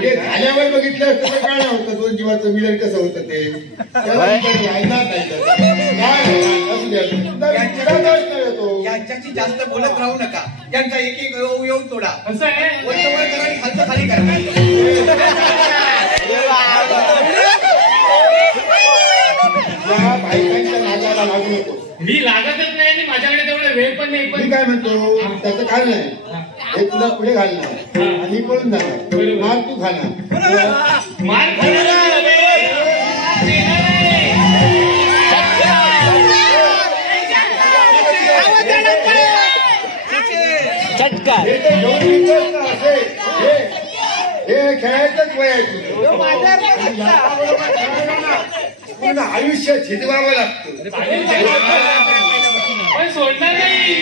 हे झाल्यावर बघितलं असतं तर काय होतं 2 जीवाचं मिलन कसं होतं ते. त्याला ऐकणार नाही. काय असू द्या यांच्याशी जास्त बोलत राहू नका. यांचा एक एक येऊन तोडा. असं आहे. वरचं वर करा आणि खालचं खाली करा. या बायकांच्या नादाला लागू नको. मी लागतच नाही आणि माझ्याकडे तेवढा वेळ पण नाही. मी काय म्हणतो त्याचं कारण आहे. हे तुला पुढे घालणार आणि पळून जाणार. मार तू खाणार. मार हे तर घेऊन येतोस ना असे. हे खेळायचंच वय आहे तुझं. पूर्ण आयुष्य झिजवावं लागतं. पण सोडणार नाही.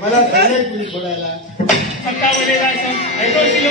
मला झालंय तुम्ही सोडायला. सत्तामध्ये जायचं ऐकून किलो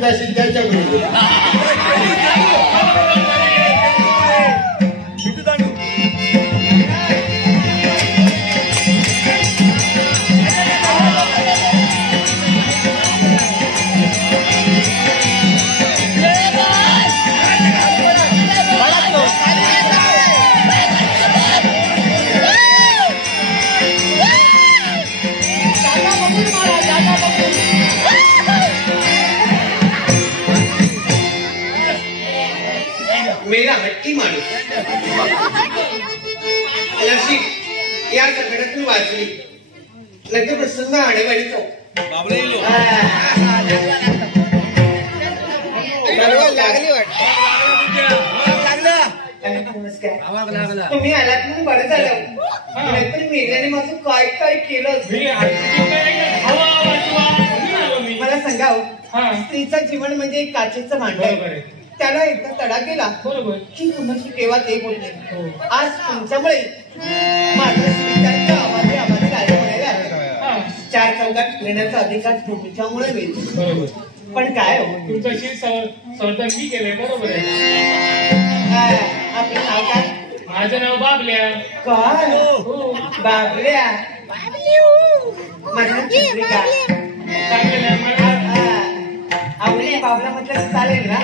जाशील त्याच्याबरोबर. वाचली लगे प्रसंग आडेवाडीचो लागली नमस्कार तुम्ही आलात म्हणून बरं झालं नाहीतर मेल्याने माझं काय काय केलं मला सांगा स्त्रीचं जीवन म्हणजे एक काचेचं भांड आहे त्याला एकदा तडा गेला की कुणाची केव्हा ते बोलते आज तुमच्यामुळे माझ्या स्त्रीच्या आवाजे राजा म्हणायला चार चौकात फिरण्याचा अधिकार तुमच्यामुळे मिळतो पण काय हो तुमच्याशी सरदारकी केलंय बरोबर आहे आपलं नाव काय माझं नाव बाबल्या काय बाबल्या माझं चित्रिका आवडली बाबला म्हटलं चालेल ना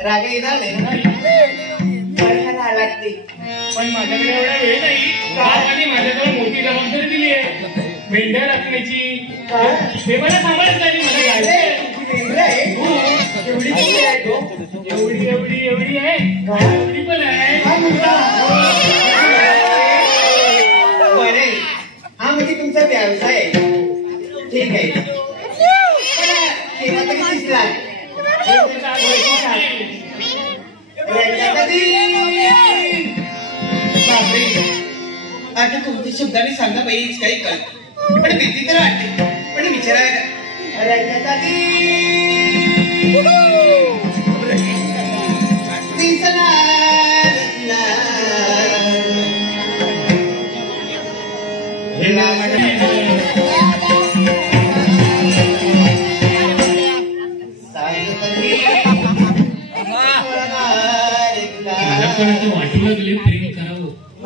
राजा येणार नाही लागते पण माझ्याकडे एवढा वेळ नाही आणि माझ्याकडे मोठी जबाबदारी दिली आहे मेंढ्या राखण्याची ते मला सांभाळत नाही मला एवढी एवढी एवढी आहे एवढी पण आहे बरे हा म्हणजे तुमचा व्यवसाय आहे ठीक आहे तेव्हा तरी दिसला आता तुमच्या शब्दाने सांगा बाई काही कळत पण भीती तर वाटते पण विचारायला वाटलं गेले प्रेम करावं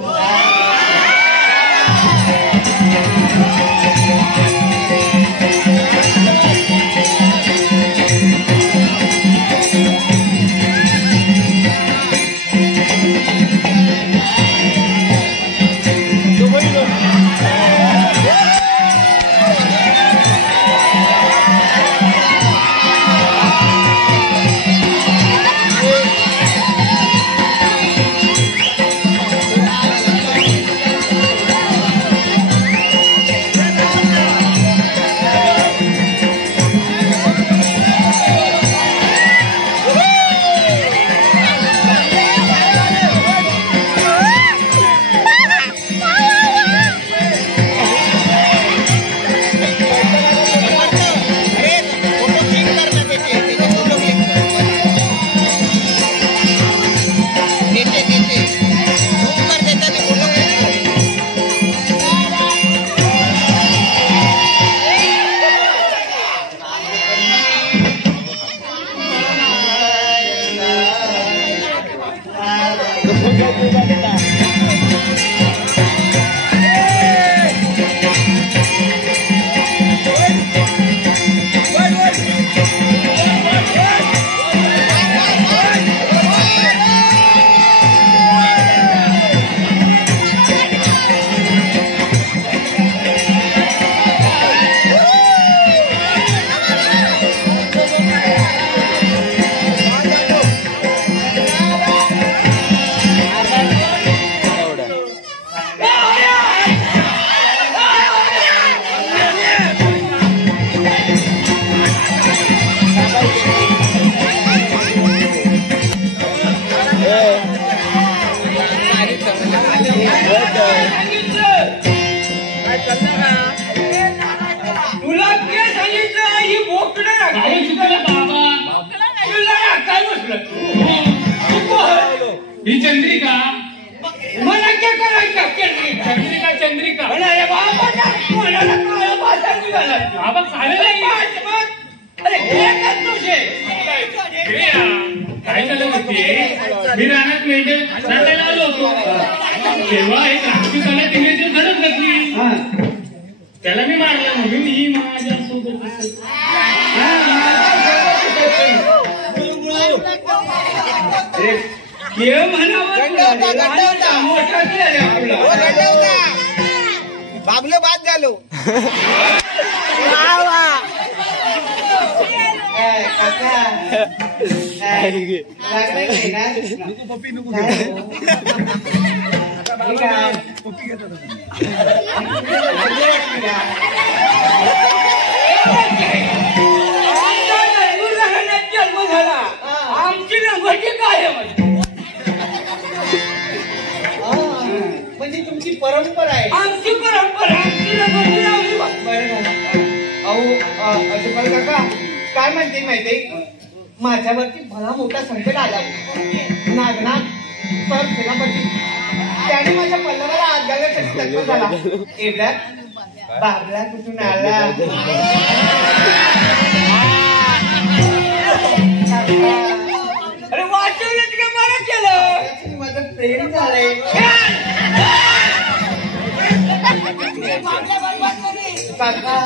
ही चंद्रिका मला काय करायचं चंद्रिका चंद्रिका अरे बाबा बाबा काय झालं होते मी रानात मेंढे नांदायला आलो होतो तेव्हा एक राक्षसाला तिने ते धडक घातली त्याला मी मारलं म्हणून ही माझ्यासोबत बाबलं बाद झालो काका जन्म झाला आमची लंगोटी काय आहे म्हणजे तुमची परंपरा आहे. आमची परंपरा आमची लंगोटी लावली बा. अहो सुपाल काका काय म्हणते माहितीये माझ्यावरती भला मोठा संकट आला. नागनाथ सर सेनापती त्याने माझ्या पल्लवाला आत घालण्यासाठी तत्पर झाला. एवढ्यात बाबला कुठून आला. अरे वाचवलं का बरं केलं. माझं प्रेम झालंय. काका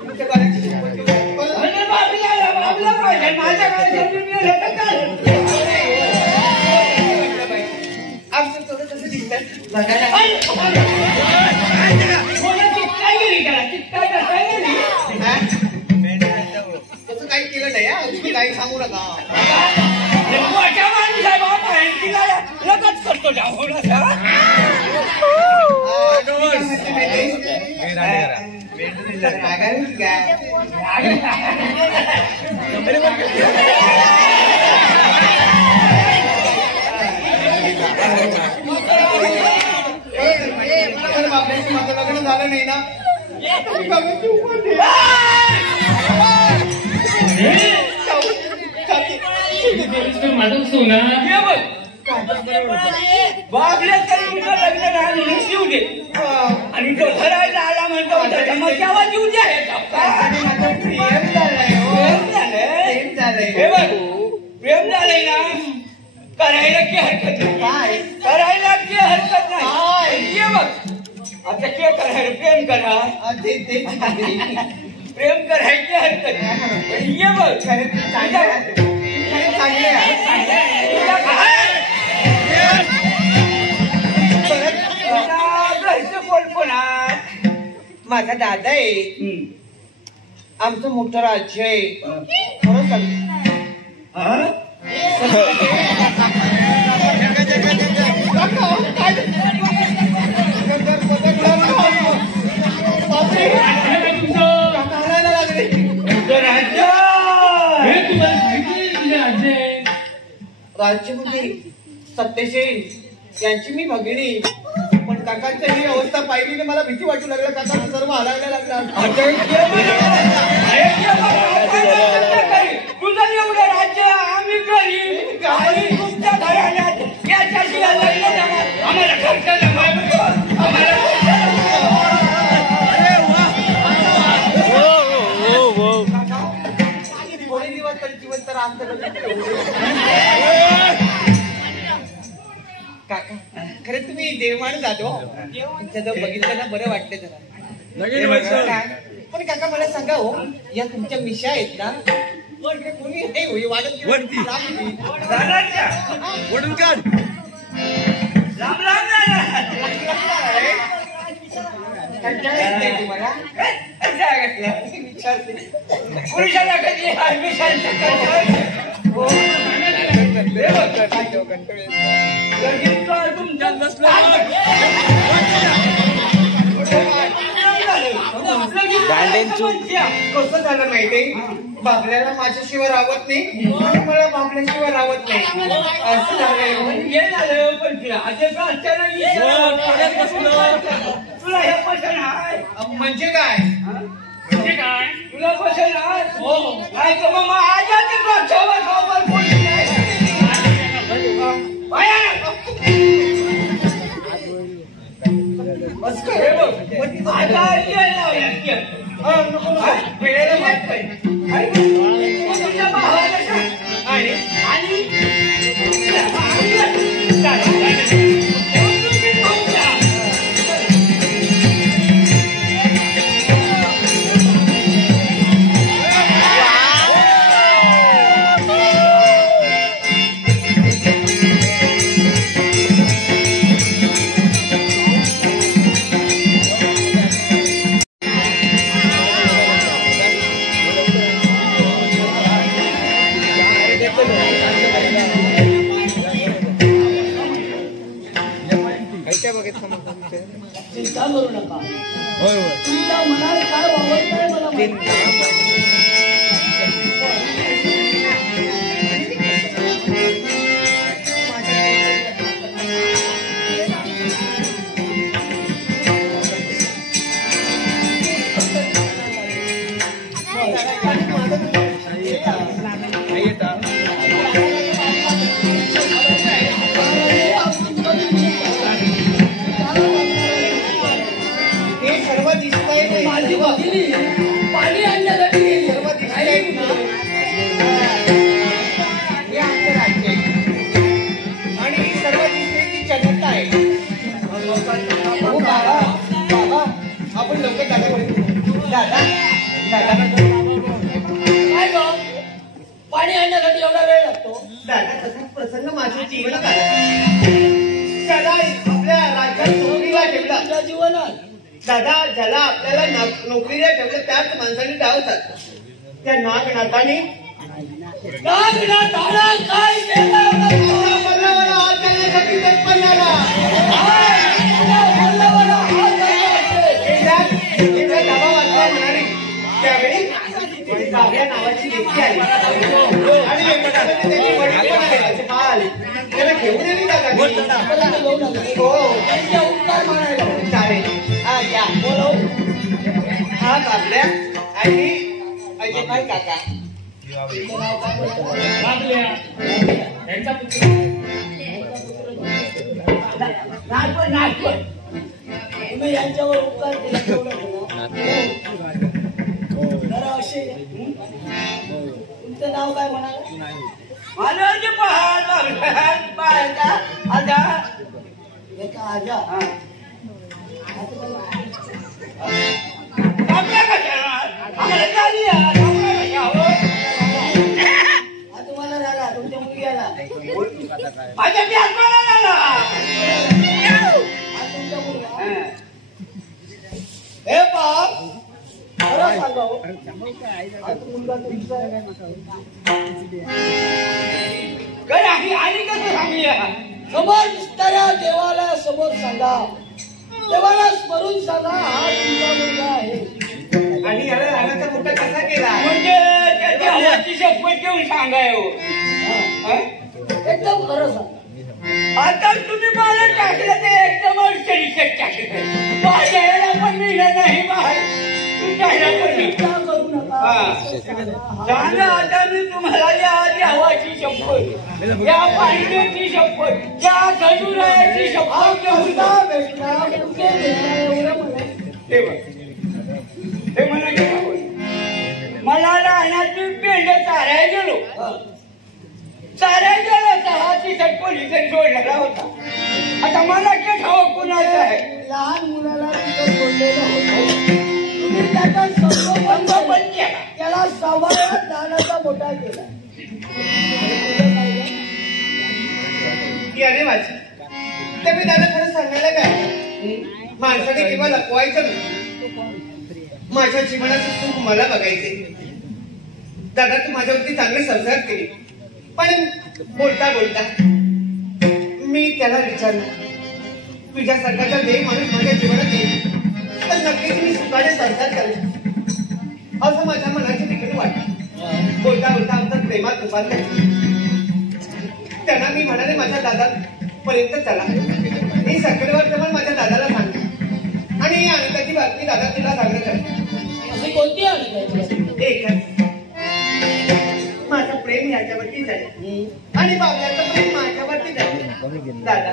तुमच्या बाळाची शिकवण म्हणजे बाबला पाहिजे माझ्या आमचं थोडं तसं दिसतं. तसं काही केलं नाही हा. तुम्ही काही सांगू नका. लगत करतो माझं लग्न झालं नाही ना. माझं सोना बाबल्या तरी लग्न झालं शिव दे आणि तो घरायला आला म्हणतो मग तेव्हा जीव द्या. प्रेम झालंय. प्रेम झालंय. हे बघ प्रेम झालंय ना करायला की हरकत नाही. काय करायला की हरकत नाही. ये बघ आता के करायला प्रेम करा प्रेम करायची हरकत नाही. ये बघ चांगले माझा दादा आहे. आमचं मोठं राज्य आहे. खरं सांग राज्य म्हणजे सत्यसेन यांची मी भगिनी. पण काकांची ही अवस्था पाहिली मला भीती वाटू लागलं. काका सर्व हलायला लागला. तुझं एवढं राज्य आम्ही गरीब आणि तुमच्या घराण्यात याच्याशी आम्हाला खर्च थोडे दिवस तर जीवन तर आमचं काका खरं तुम्ही देवमान जातो. तुमचं जर बघितलं ना बरं वाटतं जरा. पण काका मला सांगा हो या तुमच्या मिशा आहेत ना कोणी नाही वाढत वडून काढ. लांब लांब तुम्हाला पुरुषाला कधी कसं झालं माहितीये बाबल्याला माझ्याशिवाय राहत नाही आणि मला बाबल्याशिवाय राहत नाही. असं झालंय. तुला हे पसंत आहे म्हणजे काय तुला पसंत आहे काय तर मग आजाची तुमच्या मनात काय वावरतंय मला माहिती. माझी बघितली पाणी आणण्यासाठी सर्व दिसतंय ना. हे आमचं राज्य आहे आणि ही सर्व दिसते ती जनता आहे. हो बाबा बाबा आपण लोक दादा काय गं? पाणी आणण्यासाठी एवढा वेळ लागतो? दादा तसाच प्रसंग माझ्या जीवनात आला. त्याला आपल्या राज्यात नोकरीला ठेवला. तुमच्या जीवनात दादा ज्याला आपल्याला नोकरीला ठेवलं त्याच माणसाने डावतात. त्या नागनाथाने नागनाथाला काय केलं? वल्लवाला हात घालण्यासाठी तत्परला. वल्लवाला हात घालण्यासाठी. तिचा दबाव वाचला म्हणाली. त्यावेळी काव्या नावाची व्यक्ती आली आणि त्याची वडील पण आले. काल त्याला घेऊन येईल दादा. हो त्यांचे उपकार मानायला चालेल. हा या बोलव. हा कापल्या आणि अजयभाई काका. नागपण तुम्ही यांच्यावर उपकार केला जरा असे. तुमचं नाव काय म्हणाल? आजा तुम्हाला झाला तुमच्या मुलग्याला तुमचा मुलगा हे बाप खरं सांगा मुलगा तुमचा आणि कसं सांगूया समोर दिसणाऱ्या देवाला समोर सांगा. देवाला स्मरून सांगा हा तुमचा मुलगा आहे. आणि याला रानाचा मोठा कसा केला? म्हणजे त्याची हवाची शपथ घेऊन सांगाय हो. एकदम खरं सांगा. आता तुम्ही मला टाकलं ते एकदम अडचणीत टाकलं. माझ्या ह्याला पण मिळलं नाही बाहेर तुमच्या ह्याला पण चिंता करू नका. झालं. आता मी तुम्हाला या आधी हवाची शपथ, या पाण्याची शपथ, या खजुरायाची शपथ घेऊन हे मला लहानाची पेंड चाराय गेलो चहाची चटकोली तरी सोडलेला होता. आता मला ते ठाव कुणाचं आहे? लहान मुलाला तिथं सोडलेलं होतं. तुम्ही त्याचा संगोपन केला. त्याला सवयात लहानाचा मोठा केला. याने माझी तर मी दादा खरं सांगायला काय माणसाने किंवा लपवायचं नाही. माझ्या जीवनाचं सुख मला बघायचे. दादा तू माझ्यावरती चांगले संस्कार केले पण बोलता बोलता मी त्याला विचारलं तुझ्यासारखाचा देव माणूस माझ्या जीवनात येईल तर नक्कीच मी सुखाने संसार करेन असं माझ्या मनाची तिकडे वाटलं. बोलता बोलता आमचा प्रेमात रूपांतर त्यांना मी म्हणाले माझ्या दादापर्यंत चला. मी सकलवर जवळ माझ्या दादाला सांगतो आणि ही आनंदाची बातमी दादा तिला सांगत आहे. अशी कोणती आनंद? एकच माझं प्रेम याच्यावरतीच आहे आणि बाबल्याचं प्रेम माझ्यावरतीच आहे. दादा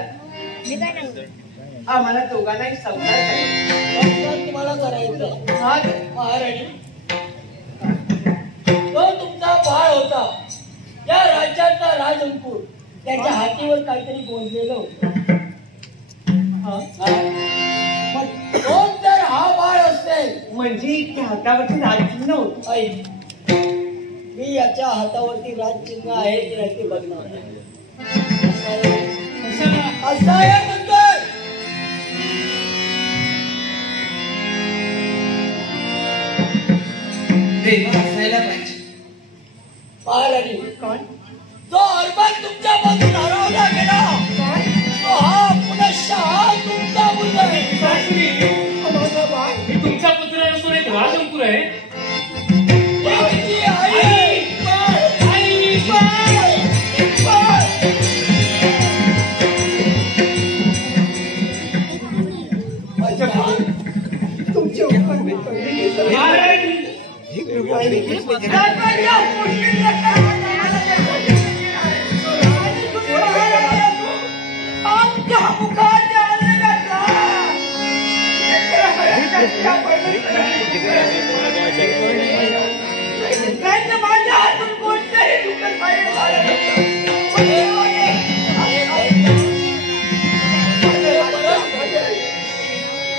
आम्हाला दोघांनाही संसार करायचा. तुम्हाला करायचं हा महाराणी तो तुमचा बाळ होता. या राज्याचा राजअंकुर त्याच्या हातीवर काहीतरी बोललेलं होतं. तो जर हा बाळ असेल म्हणजे त्या हातावरती राजचिन्ह होत. ऐक मी याच्या हातावरती राजचिन्ह आहे की नाही ते बघणार असं आहे म्हणतोय. असायला पाहिजे. महाराणी कोण जो अरबाज तुमच्यापासून हरवला गेला तो हा पुनश्च हा तुमचा मुलगा आहे. आहे आई तुमचे उपकार मी माझ्या हातून कोणत्याही दुःख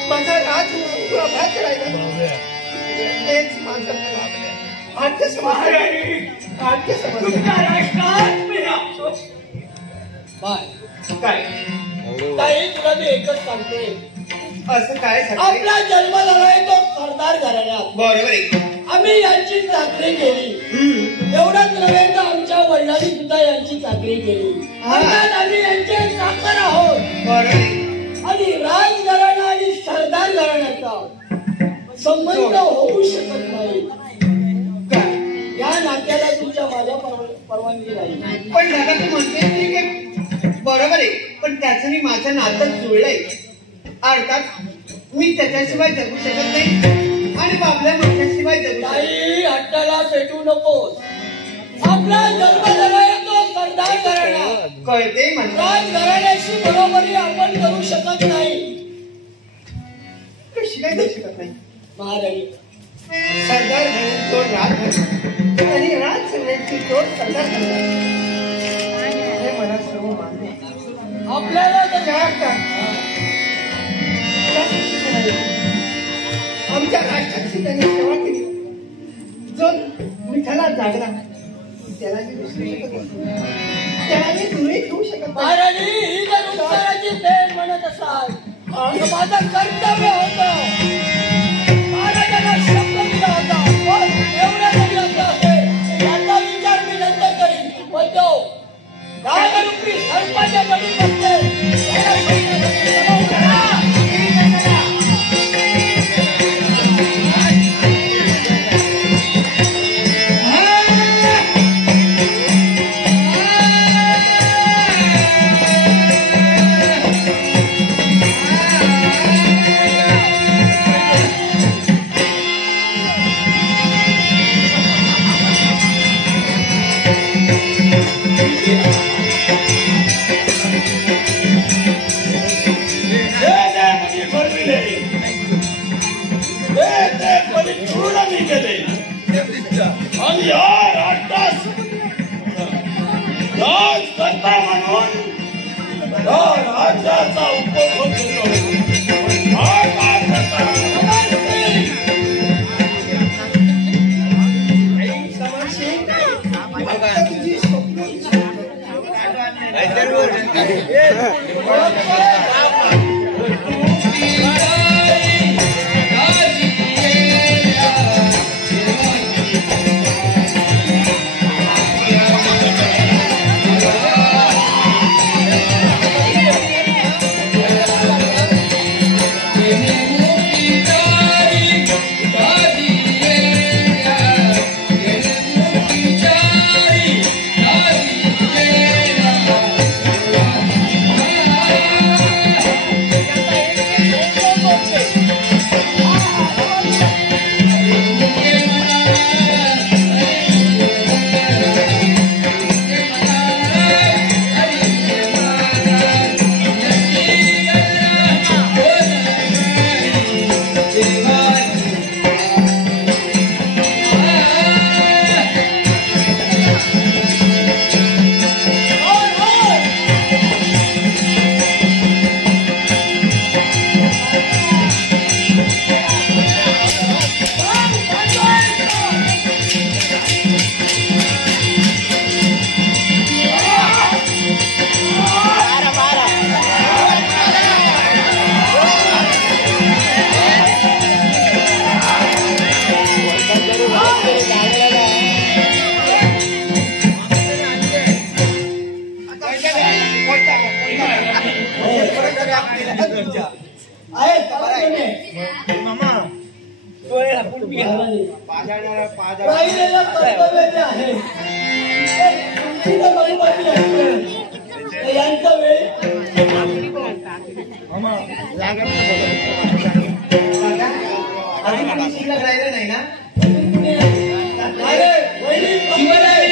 माझा राज प्रभात राहिला तेच माझं आद्य समस्या तुमच्या राष्ट्रात मी राहतो काय ताई तुला मी एकच सांगते असं काय आपला जन्म झालाय तो सरदार घराण्यात बरोबर आहे आम्ही यांची चाकरी केली एवढंच नव्हे तर आमच्या वडिलांनी सुद्धा यांची चाकरी केली अर्थात आम्ही यांचे चाकर आहोत बरोबर आणि राजघराणा आणि सरदार घराण्याचा संबंध होऊ शकत नाही या नात्याला तुमच्या माझ्या परवानगी नाही पण दादा तू म्हणते की बरोबर आहे पण त्याचं आणि माझं नातं जुळलंय अर्थात मी त्याच्याशिवाय जगू शकत नाही आणि बाबल्या माझ्याशिवाय जगू शकत काही हट्टाला पेटू नकोस आपला जन्म झालाय तो सरदार घराणा कळते म्हणतात राजघराण्याशी बरोबरी आपण करू शकत नाही कशी काय करू शकत नाही महाराणी सरदार घराण्यात तो राज घराणा आणि राज सगळ्यांची तो सरदार घराणा हे मला सर्व मान्य आहे. आपल्याला तर आमच्या राष्ट्राची त्यांनी सेवा केली जो विठ्ठला जागला त्याला मी विसरू शकत नाही त्याला मी दूरही ठेवू शकत नाही महाराणी ही जर उत्तराची भेट म्हणत असाल तर माझं कर्तव्य होतं महाराजांना शब्द दिला होता पण एवढं जरी असं असेल याचा विचार मी नंतर करीन पण तो राजरूपी सर्पाच्या जडी बसले त्याला शब्दासाठी जबाब करा. आणि या राष्ट्रास राजकर्ता म्हणून या राज्याचा उपभोग होतो हा काय प्रकार कर्तव्याचे आहे तुमची तर परिपाटी असते यांचा वेळ अजून कोणी शिल्लक राहिलं नाही ना अरे वहिनी